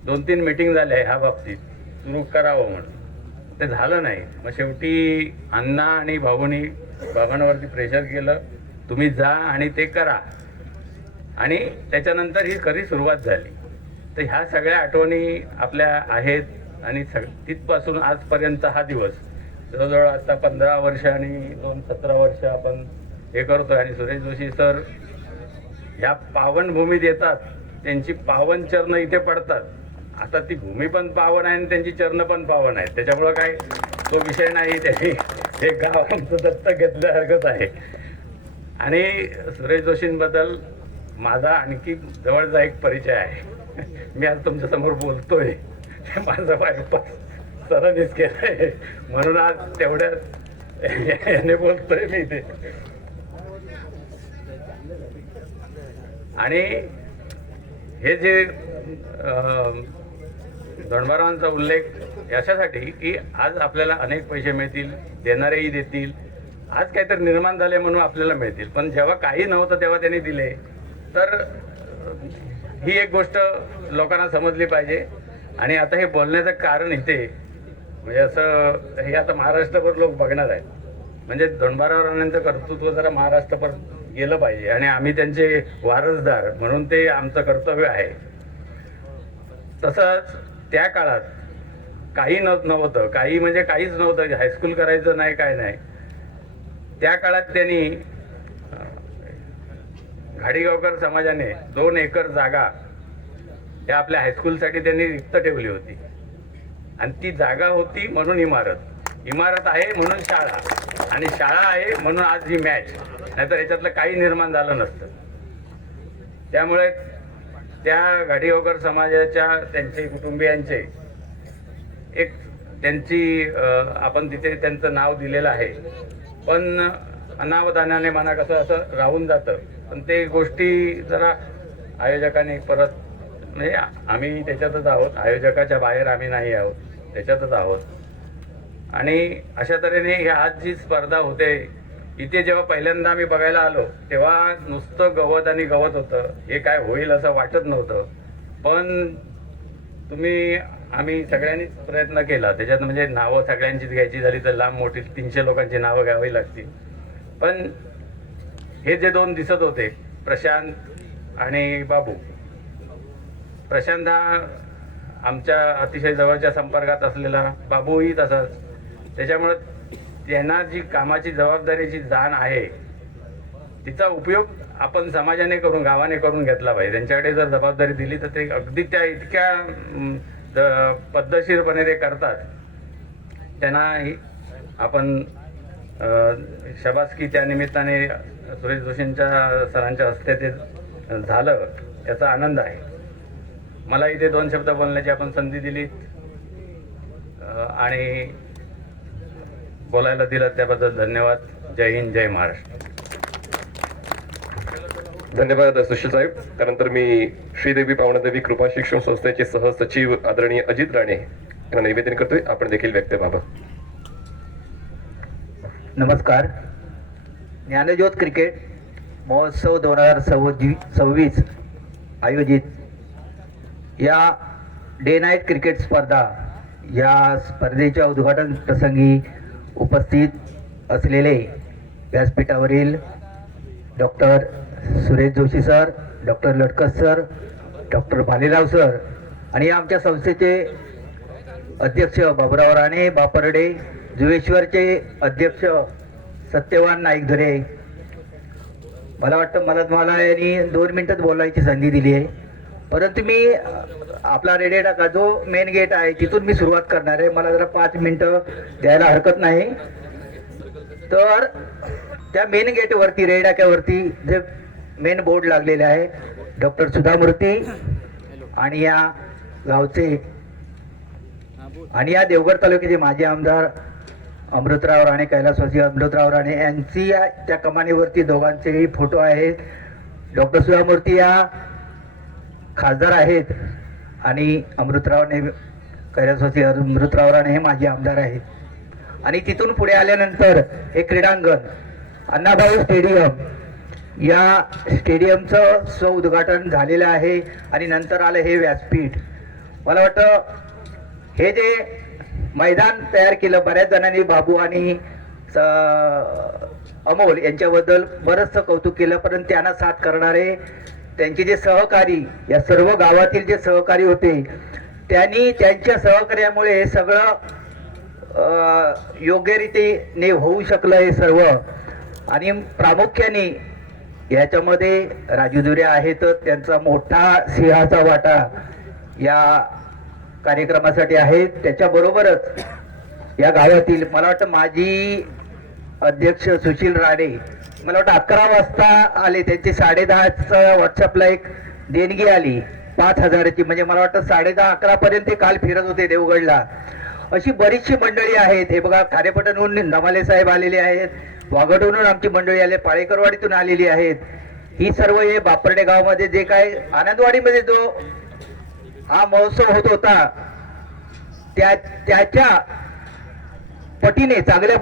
2-3 मीटिंग झाल्या ह्या बाबतीत सुरू करावं म्हणून, ते झालं नाही. मग शेवटी अण्णा आणि भाऊनी बाबांवरती प्रेशर केलं, तुम्ही जा आणि ते करा, आणि त्याच्यानंतर ही खरी सुरुवात झाली. तर ह्या सगळ्या आठवणी आपल्या आहेत आणि तिथपासून आजपर्यंत हा दिवस जवळजवळ आता 15 वर्ष आणि 17 वर्ष आपण हे करतोय. आणि सुरेश जोशी सर ह्या पावनभूमीत येतात, त्यांची पावन चरण इथे पडतात. आता ती भूमी पण पावन आहे आणि त्यांची चरण पण पावन आहेत, त्याच्यामुळं काय तो विषय नाही. त्यांनी हे गाव आमचं दत्तक घेतल्यासारखंच आहे. आणि सुरेश जोशींबद्दल माझा आणखी जवळचा एक परिचय आहे. मी आज तुमच्या समोर बोलतोय ते माझा बायपास सरांनीच केलंय, म्हणून आज तेवढ्यात याने बोलतोय मी इथे. आणि हे जे धोंडबारावांचा उल्लेख याच्यासाठी की आज आपल्याला अनेक पैसे मिळतील, देणारेही देतील, आज काहीतरी निर्माण झाले म्हणून आपल्याला मिळतील, पण जेव्हा काही नव्हतं तेव्हा त्यांनी दिले. तर ही एक गोष्ट लोकांना समजली पाहिजे. आणि आता हे बोलण्याचं कारण इथे म्हणजे असं हे आता महाराष्ट्रभर लोक बघणार आहेत, म्हणजे धोंडबारावांचं कर्तृत्व जरा महाराष्ट्रभर गेलं पाहिजे आणि आम्ही त्यांचे वारसदार म्हणून ते आमचं कर्तव्य आहे. तसंच त्या काळात काही नव्हतं, काही म्हणजे काहीच नव्हतं, हायस्कूल करायचं नाही, काय नाही. त्या काळात त्यांनी घाडीगावकर समाजाने 2 एकर जागा त्या आपल्या हायस्कूलसाठी त्यांनी रिक्त ठेवली होती. आणि ती जागा होती म्हणून इमारत आहे म्हणून शाळा, आणि शाळा आहे म्हणून आज ही मॅच, नाहीतर याच्यातलं काही निर्माण झालं नसतं. त्यामुळे त्या घाडीगावकर समाजाच्या त्यांचे कुटुंबियांचे एक त्यांची आपण तिथे त्यांचं नाव दिलेलं आहे, पण अनावधानाने म्हणा कसं असं राहून जातं. पण ते गोष्टी जरा आयोजकांनी परत म्हणजे आम्ही त्याच्यातच आहोत, आयोजकाच्या बाहेर आम्ही नाही आहोत, त्याच्यातच आहोत. आणि अशा तऱ्हेने ही आज जी स्पर्धा होते इथे जेव्हा पहिल्यांदा आम्ही बघायला आलो तेव्हा नुसतं गवत आणि गवत होतं, हे काय होईल असं वाटत नव्हतं. पण आम्ही सगळ्यांनीच प्रयत्न केला त्याच्यात, म्हणजे नावं सगळ्यांचीच घ्यायची झाली तर लांब मोठी 300 लोकांची नावं घ्यावी लागतील. पण हे जे 2 दिसत होते प्रशांत आणि बाबू, प्रशांत हा आमच्या अतिशय जवळच्या संपर्कात असलेला, बाबूही तसाच. त्याच्यामुळे त्यांना जी कामाची जबाबदारीची जाण आहे तिचा उपयोग आपण समाजाने करून, गावाने करून घेतला पाहिजे. त्यांच्याकडे जर जबाबदारी दिली तर ते अगदी त्या इतक्या पद्धतशीरपणे ते करतात. त्यांनाही आपण शाबासकी त्या निमित्ताने सुरेश जोशींच्या सरांच्या हस्ते ते झालं याचा आनंद आहे. मला इथे 2 शब्द बोलण्याची आपण संधी दिली आणि बोलायला दिलं त्याबद्दल धन्यवाद. जय हिंद, जय महाराष्ट्र. धन्यवाद सुशील साहेब. त्यानंतर मी श्रीदेवी पावणादेवी कृपा शिक्षण संस्थेचे सहसचिव आदरणीय अजित राणे यांना निवेदन करतोय. आपण देखील व्यक्त व्हावं. नमस्कार. ज्ञानज्योत क्रिकेट महोत्सव 2026 आयोजित या डे नाईट क्रिकेट स्पर्धा या स्पर्धेच्या उद्घाटन प्रसंगी उपस्थित असलेले व्यासपीठावरील doctor Suresh Joshi sir, doctor Latkas sir, doctor Bhalerao sir आणि आमच्या संस्थेचे अध्यक्ष बाबुराव राणे बापरडे, जुवेश्वरचे अध्यक्ष सत्यवान नाईक धरे. मला वाटतं मला तुम्हाला यांनी 2 मिनिटात बोलायची संधी दिली आहे, परंतु मी आपला रेडिओ टाका जो मेन गेट आहे तिथून मी सुरुवात करणार आहे. मला जरा 5 मिनिटं द्यायला हरकत नाही. तर त्या मेन गेटवरती रेडाक्यावरती जे मेन बोर्ड लागलेले आहे डॉक्टर सुधामूर्ती आणि या गावचे आणि या देवगड तालुक्याचे माजी आमदार अमृतराव राणे, कैलासवासी अमृतराव राणे यांची त्या कमानीवरती दोघांचेही फोटो आहेत. डॉक्टर सुधामूर्ती या खासदार आहेत आणि अमृतरावने कैलासवासी अमृतराव राणे हे माजी आमदार आहेत. आणि तिथून पुढे आल्यानंतर हे क्रीडांगण अण्णाभाऊ स्टेडियम, या स्टेडियमचं सौउद्घाटन झालेलं आहे आणि नंतर आलं हे व्यासपीठ. मला वाटतं हे जे मैदान तयार केलं बऱ्याच जणांनी बाबू आणि अमोल यांच्याबद्दल बरंचसं कौतुक केलं, परंतु त्यांना साथ करणारे त्यांचे जे सहकारी, या सर्व गावातील जे सहकारी होते त्यांनी त्यांच्या सहकार्यामुळे हे सगळं योग्य रीतीने होऊ शकलं हे सर्व. आणि प्रामुख्याने याच्यामध्ये राजू दुरे आहेत, त्यांचा मोठा सिंहाचा वाटा या कार्यक्रमासाठी आहे. त्याच्याबरोबरच या गावातील मला वाटतं माजी अध्यक्ष सुशील राणे मला वाटतं 11 वाजता आले. त्यांची 10:30 व्हॉट्सअपला एक देणगी आली 5,000ची. म्हणजे मला वाटतं 10:30-11 पर्यंत ते काल फिरत होते देवगडला. अशी बरीचशी मंडळी आहेत. हे बघा, खारेपटणहून नमाले साहेब आलेले आहेत, वाघडहून आमची मंडळी आले, पाळेकरवाडीतून आलेली आहेत. ही सर्व हे बापर्डे गावामध्ये जे काय आनंदवाडीमध्ये जो हा महोत्सव होत होता त्याच्या पटीने चांगल्या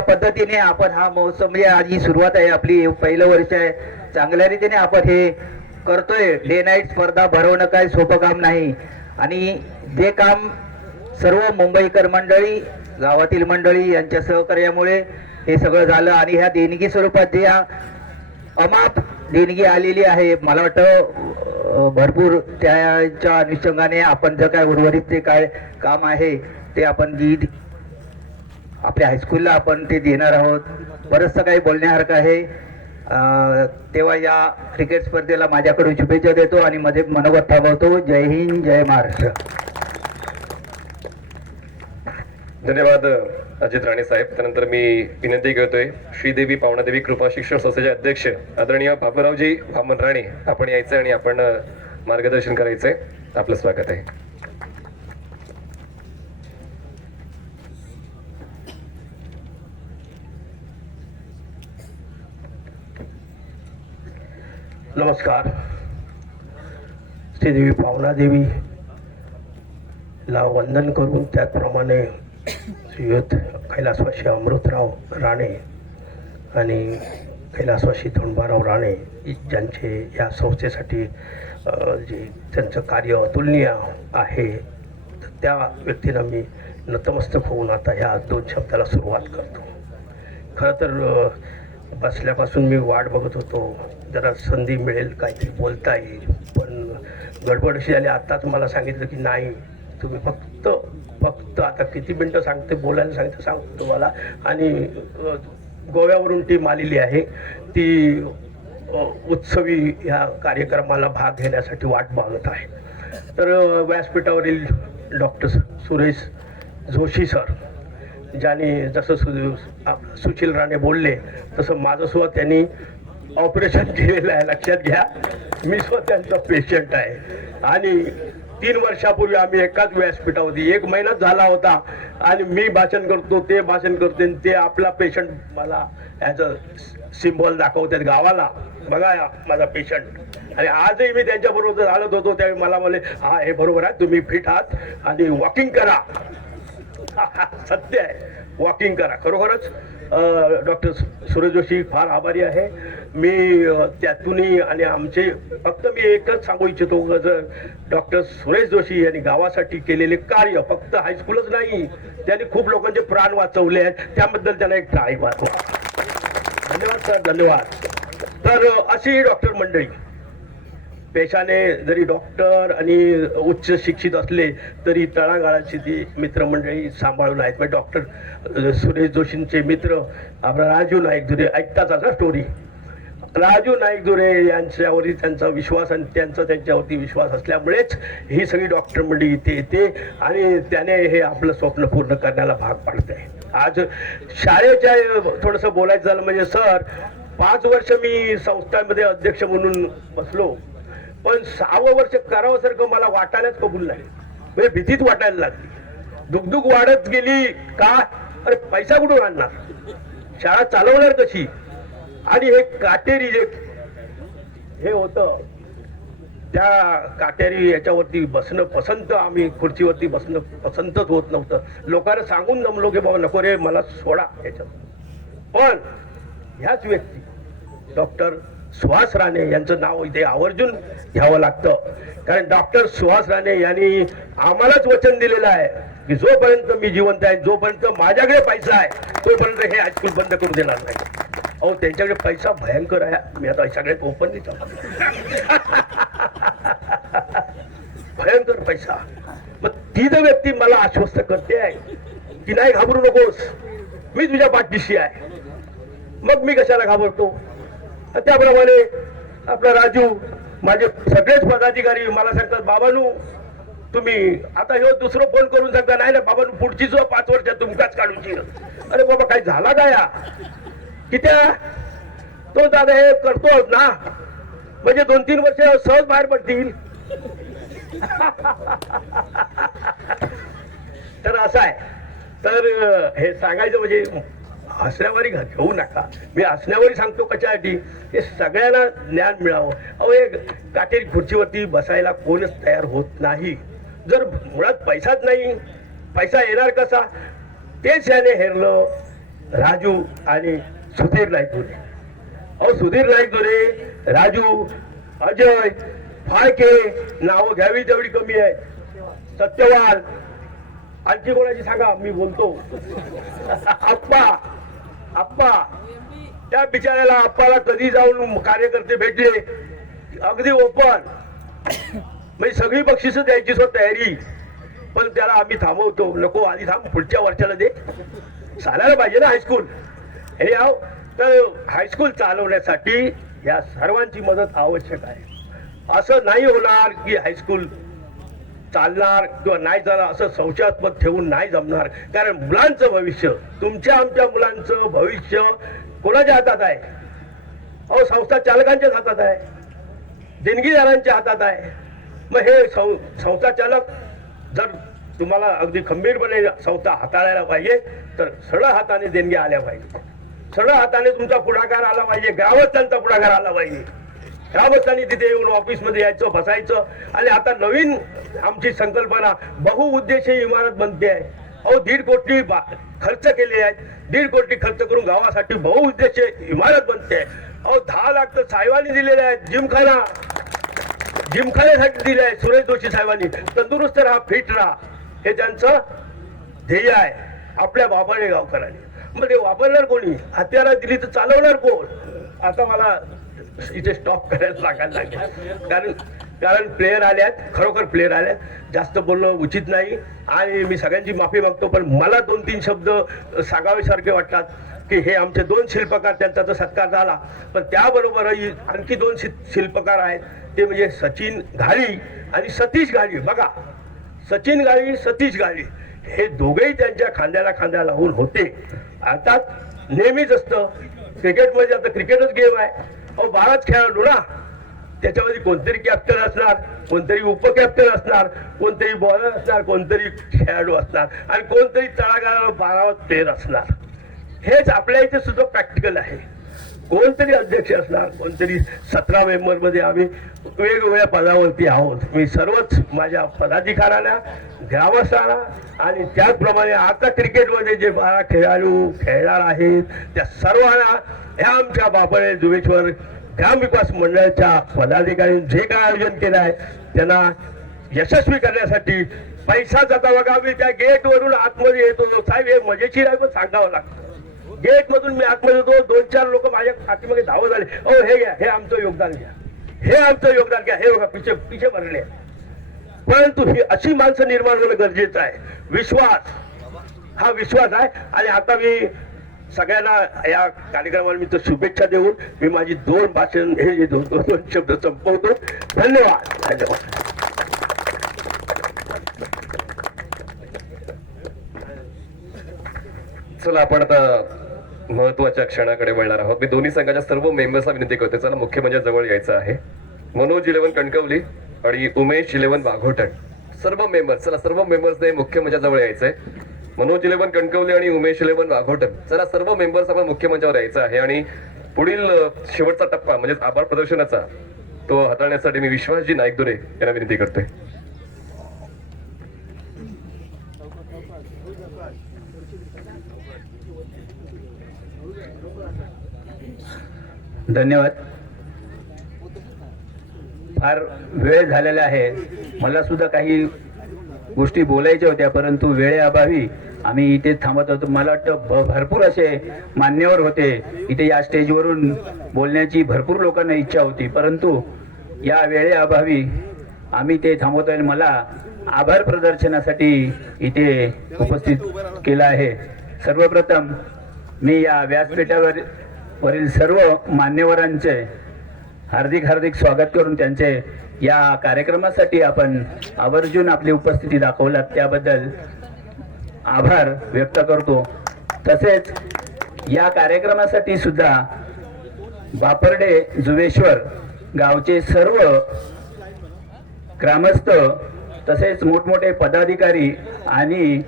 पद्धतीने आपण हा महोत्सव, म्हणजे आज ही सुरुवात आहे आपली, पहिलं वर्ष आहे, चांगल्या रीतीने आपण हे करतोय. डे नाईट स्पर्धा भरवणं काय सोपं काम नाही. आणि जे काम सर्व मुंबईकर मंडळी, गावातील मंडळी यांच्या सहकार्यामुळे हे सगळं झालं. आणि ह्या देणगी स्वरूपात जे अमाप देणगी आलेली आहे, मला वाटतं भरपूर त्याच्या अनुषंगाने आपण जर काय उर्वरित ते काय काम आहे ते आपण आपल्या हायस्कूलला आपण ते देणार आहोत. बरंचसं काही बोलण्यासारखं आहे. तेव्हा या क्रिकेट स्पर्धेला माझ्याकडून शुभेच्छा देतो आणि मध्ये मनोगत थांबवतो. जय हिंद, जय महाराष्ट्र. धन्यवाद अजित राणे साहेब. त्यानंतर मी विनंती करतोय श्रीदेवी पावणादेवी कृपा शिक्षण संस्थेचे अध्यक्ष आदरणीय बाबूरावजी वामन राणे आपण यायचं आणि आपण मार्गदर्शन करायचंय. आपलं स्वागत आहे. नमस्कार. श्रीदेवी पावनादेवी ला वंदन करून त्याचप्रमाणे श्रीयुत कैलासवासी अमृतराव राणे आणि कैलासवासी धोंडबाराव राणे ज्यांचे या संस्थेसाठी जे त्यांचं कार्य अतुलनीय आहे, त्या व्यक्तींना मी नतमस्तक होऊन आता ह्या 2 शब्दाला सुरुवात करतो. खरं तर बसल्यापासून मी वाट बघत होतो, जरा संधी मिळेल काहीतरी बोलता येईल, पण गडबड अशी झाली. आत्ताच मला सांगितलं की नाही, तुम्ही फक्त आता किती मिनटं बोलायला सांगतो तुम्हाला. आणि गोव्यावरून टीम आलेली आहे, ती उत्सवी ह्या कार्यक्रमाला भाग घेण्यासाठी वाट बघत आहे. तर व्यासपीठावरील डॉक्टर सुरेश जोशी सर, ज्यांनी जसं सुशील राणे बोलले तसं माझं सुद्धा त्यांनी ऑपरेशन केलेलं आहे. लक्षात घ्या, मी स्वतः त्यांचा पेशंट आहे. आणि 3 वर्षापूर्वी आम्ही एकाच व्यासपीठावरती 1 महिनाच झाला होता आणि मी भाषण करतो, ते भाषण करते, ते आपला पेशंट मला ॲज अ सिम्बॉल दाखवतात गावाला, बघा माझा पेशंट. आणि आजही मी त्यांच्याबरोबर चालत होतो त्यावेळी मला म्हणले, हा हे बरोबर आहे, तुम्ही फिट आहात आणि वॉकिंग करा. सत्य आहे, वॉकिंग करा. खरोखरच डॉक्टर सुरेश जोशी फार आभारी आहे मी त्यातूनही. आणि आमचे फक्त मी एकच सांगू इच्छितो, जर डॉक्टर सुरेश जोशी यांनी गावासाठी केलेले कार्य फक्त हायस्कूलच नाही, त्यांनी खूप लोकांचे प्राण वाचवले आहेत, त्याबद्दल त्यांना एक टाळी वाजवा. धन्यवाद सर, धन्यवाद. तर अशी डॉक्टर मंडळी पेशाने जरी डॉक्टर आणि उच्च शिक्षित असले तरी तळागाळाची ती मित्रमंडळी सांभाळून आहेत. म्हणजे डॉक्टर सुरेश जोशींचे मित्र आपला राजू नाईक जुरे, ऐकताच असा स्टोरी. राजू नाईक जुरे यांच्यावरती त्यांचा विश्वास आणि त्यांच्यावरती विश्वास असल्यामुळेच ही सगळी डॉक्टर मंडळी इथे येते आणि त्याने हे आपलं स्वप्न पूर्ण करण्याला भाग पाडते. आज शाळेच्या थोडंसं बोलायचं झालं म्हणजे सर, 5 वर्ष मी संस्थांमध्ये अध्यक्ष म्हणून बसलो, पण 6वं वर्ष करावंसारखं मला वाटायलाच कबूल नाही. म्हणजे भीतीच वाटायला लागली. दुगदुग वाढत गेली. का? अरे पैसा कुठून आणणार, शाळा चालवणार कशी. आणि हे काटेरी जे हे होतं, त्या काटेरी याच्यावरती बसणं पसंत, आम्ही खुर्चीवरती बसणं पसंतच होत नव्हतं. लोकांना सांगून जमलो की बाबा नको रे, मला सोडा याच्यात. पण ह्याच व्यक्ती डॉक्टर सुहास राणे यांचं नाव इथे आवर्जून घ्यावं लागतं, कारण डॉक्टर सुहास राणे यांनी आम्हालाच वचन दिलेलं आहे की जोपर्यंत मी जिवंत आहे, जोपर्यंत माझ्याकडे पैसा आहे, तोपर्यंत हे हायस्कूल बंद करू देणार नाही. अहो, त्यांच्याकडे पैसा भयंकर आहे. मी आता सगळ्यात ओपनली भयंकर पैसा. मग ती जर व्यक्ती मला आश्वस्त करते आहे की नाही घाबरू नकोस, मी तुझ्या पाठीशी आहे, मग मी कशाला घाबरतो. त्याप्रमाणे आपला राजू, माझे सगळेच पदाधिकारी मला सांगतात, बाबानू तुम्ही आता हे दुसरं फोन करून सांगता नाही ना बाबा पुढची जो 5 वर्ष तुमकाच काढूची. अरे बाबा काय झाला का या कित्या तो दादा हे करतोच ना म्हणजे 2-3 वर्ष सहज बाहेर पडतील. तर असं आहे. तर हे सांगायचं म्हणजे हसण्यावारी घेऊ नका. मी हसण्यावारी सांगतो कशासाठी हे सगळ्यांना ज्ञान मिळावं. अहो एक काटेरी खुर्चीवरती बसायला कोणच तयार होत नाही. जर मुळात पैसाच नाही पैसा येणार कसा. तेच याने हेरलं राजू आणि सुधीर नाईकदुरे. अहो सुधीर नाईकदुरे, राजू, अजय, फाळके नावं घ्यावी तेवढी कमी आहे. सत्यवाल आणखी कोणाची सांगा मी बोलतो. आप्पा त्या बिचाऱ्याला आप्पाला कधी जाऊन कार्यकर्ते भेटले अगदी ओपन म्हणजे सगळी बक्षिस द्यायची सो तयारी. पण त्याला आम्ही थांबवतो. नको आधी थांब पुढच्या वर्षाला दे. चालायला पाहिजे ना हायस्कूल. हे आव तर हायस्कूल चालवण्यासाठी या सर्वांची मदत आवश्यक आहे. असं नाही होणार की हायस्कूल चालणार किंवा नाही चालणार असं संशयास्पद ठेवून नाही जमणार. कारण मुलांचं भविष्य तुमच्या आमच्या मुलांचं भविष्य कोणाच्या हातात आहे. अहो संस्था चालकांच्याच हातात आहे. देणगीदारांच्या हातात आहे. मग हे संस्था चालक जर तुम्हाला अगदी खंबीरपणे संस्था हाताळायला पाहिजे तर सरळ हाताने देणगी आल्या पाहिजे. सरळ हाताने तुमचा पुढाकार आला पाहिजे. ग्रामस्थांचा पुढाकार आला पाहिजे. ग्रामस्थांनी तिथे येऊन ऑफिसमध्ये यायचं बसायचं. आणि आता नवीन आमची संकल्पना बहुउद्देशीय इमारत बनते आहे. अहो 1.5 कोटी खर्च केले आहेत. 1.5 कोटी खर्च करून गावासाठी बहुउद्देशीय इमारत बनते आहे. अहो 10 लाख तर साहेबांनी दिलेले आहेत. जिमखान्यासाठी दिले आहे सुरेश जोशी साहेबांनी. तंदुरुस्त राहा फिट राहा हे त्यांचं ध्येय आहे आपल्या बाबाने गावकरांनी. मग ते वापरणार कोणी. हत्यारा दिली तर चालवणार कोण. आता मला इथे स्टॉप करायला लागायला लागेल कारण प्लेयर आले आहेत. खरोखर प्लेयर आले आहेत. जास्त बोलणं उचित नाही आणि मी सगळ्यांची माफी मागतो. पण मला 2-3 शब्द सांगावेसारखे वाटतात की हे आमचे 2 शिल्पकार त्यांचा तर सत्कार झाला. पण त्याबरोबरही आणखी 2 शिल्पकार आहेत. ते म्हणजे सचिन घाळी आणि सतीश घाळी. बघा सचिन घाळी सतीश घाळी हे दोघेही त्यांच्या खांद्याला खांद्या लावून होते. अर्थात नेहमीच असतं क्रिकेटमध्ये. आता क्रिकेटच गेम आहे. अहो 12च खेळाडू ना. त्याच्यामध्ये कोणतरी कॅप्टन असणार, कोणतरी उपकॅप्टन असणार, कोणतरी बॉलर असणार, कोणतरी खेळाडू असणार आणि कोणतरी तळागाळाला 12वा प्लेअर असणार. हेच आपल्या इथे सुद्धा प्रॅक्टिकल आहे. कोणतरी अध्यक्ष असणार, कोणतरी 17 मेंबरमध्ये आम्ही वेगवेगळ्या पदावरती आहोत. मी सर्वच माझ्या पदाधिकाऱ्यांना ग्रामस्थांना आणि त्याचप्रमाणे आता क्रिकेटमध्ये जे 12 खेळाडू खेळणार आहेत त्या सर्वांना ह्या आमच्या बापळे जुवेश्वर ग्रामविकास मंडळाच्या पदाधिकाऱ्यांनी जे काय आयोजन केलं आहे त्यांना यशस्वी करण्यासाठी पैसा जाता बघा. मी त्या गेटवरून आतमध्ये येतो साहेब हे मजेशीर आहे पण सांगावं लागतं. गेट मधून मी आतमध्ये येतो 2-4 लोक माझ्या पाठीमागे धावत झाले. अहो हे घ्या हे आमचं योगदान घ्या हे आमचं योगदान घ्या. हे बघा पिछे भरले. परंतु ही अशी माणसं निर्माण होणं गरजेचं आहे. विश्वास हा विश्वास आहे. आणि आता मी सगळ्यांना या कार्यक्रमाला मी तर शुभेच्छा देऊन मी माझी 2 भाषण हे 2 शब्द संपवतो. धन्यवाद. चला आपण आता महत्वाच्या क्षणाकडे वळणार आहोत. मी दोन्ही संघाच्या सर्व मेंबर्सला विनंती करते चला मुख्य म्हणजे जवळ यायचं आहे. मनोज 11 कणकवली आणि उमेश 11 वाघोटण. सर्व मेंबर्स चला सर्व मेंबर्सने मुख्य म्हणजे जवळ यायचंय. मनोज 11 कणकवली आणि उमेश 11 वाघोटण चला सर्व मेंबर्स आपण मुख्य मंचावर यायचं आहे. आणि पुढील शेवटचा टप्पा म्हणजे आभार प्रदर्शनाचा तो हाताळण्यासाठी मी विश्वासजी नाईकदुरे यांना विनंती करतोय. धन्यवाद. फार वेळ झालेला आहे. मला सुद्धा काही गोष्टी बोलायच्या होत्या परंतु वेळेअभावी आम्ही इथे थांबत होतो. मला वाटतं भरपूर असे मान्यवर होते इथे या स्टेजवरून बोलण्याची भरपूर लोकांना इच्छा होती परंतु या वेळेअभावी आम्ही ते थांबवतोय. मला आभार प्रदर्शनासाठी इथे उपस्थित केलं आहे. सर्वप्रथम मी या व्यासपीठावरील सर्व मान्यवरांचे हार्दिक हार्दिक स्वागत करून त्यांचे या कार्यक्रमासाठी आपण आवर्जून आपली उपस्थिती दाखवलात त्याबद्दल आभार व्यक्त करतो. तसेच या कार्यक्रमासाठी सुद्धा बापर्डे जुवेश्वर गावचे सर्व ग्रामस्थ तसेच मोठमोठे पदाधिकारी आणि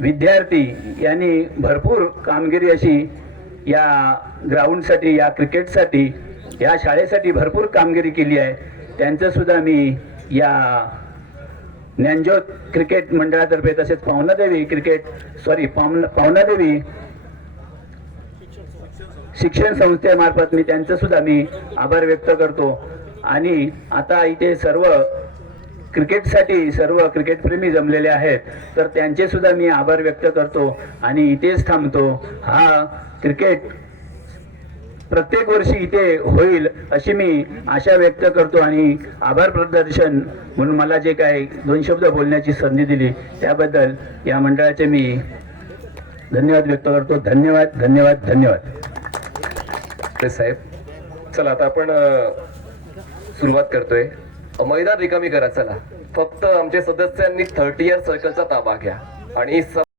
विद्यार्थी यांनी भरपूर कामगिरी अशी या ग्राउंडसाठी, या क्रिकेटसाठी, या शाळेसाठी भरपूर कामगिरी केली आहे. त्यांचं सुद्धा मी या ज्ञानज्योत क्रिकेट मंडळातर्फे तसेच पावनादेवी शिक्षण संस्थेमार्फत मी त्यांचं सुद्धा मी आभार व्यक्त करतो. आणि आता इथे सर्व क्रिकेटसाठी सर्व क्रिकेटप्रेमी जमलेले आहेत तर त्यांचे सुद्धा मी आभार व्यक्त करतो आणि इथेच थांबतो. हा क्रिकेट प्रत्येक वर्षी इथे होईल अशी मी आशा व्यक्त करतो आणि आभार प्रदर्शन म्हणून मला जे काही 2 शब्द बोलण्याची संधी दिली त्याबद्दल या मंडळाचे मी धन्यवाद व्यक्त करतो. धन्यवाद धन्यवाद धन्यवाद. साहेब, चला आता आपण सुरुवात करतोय. मैदान रिकामी करा. चला, फक्त आमच्या सदस्यांनी 30 सर्कलचा ताबा घ्या आणि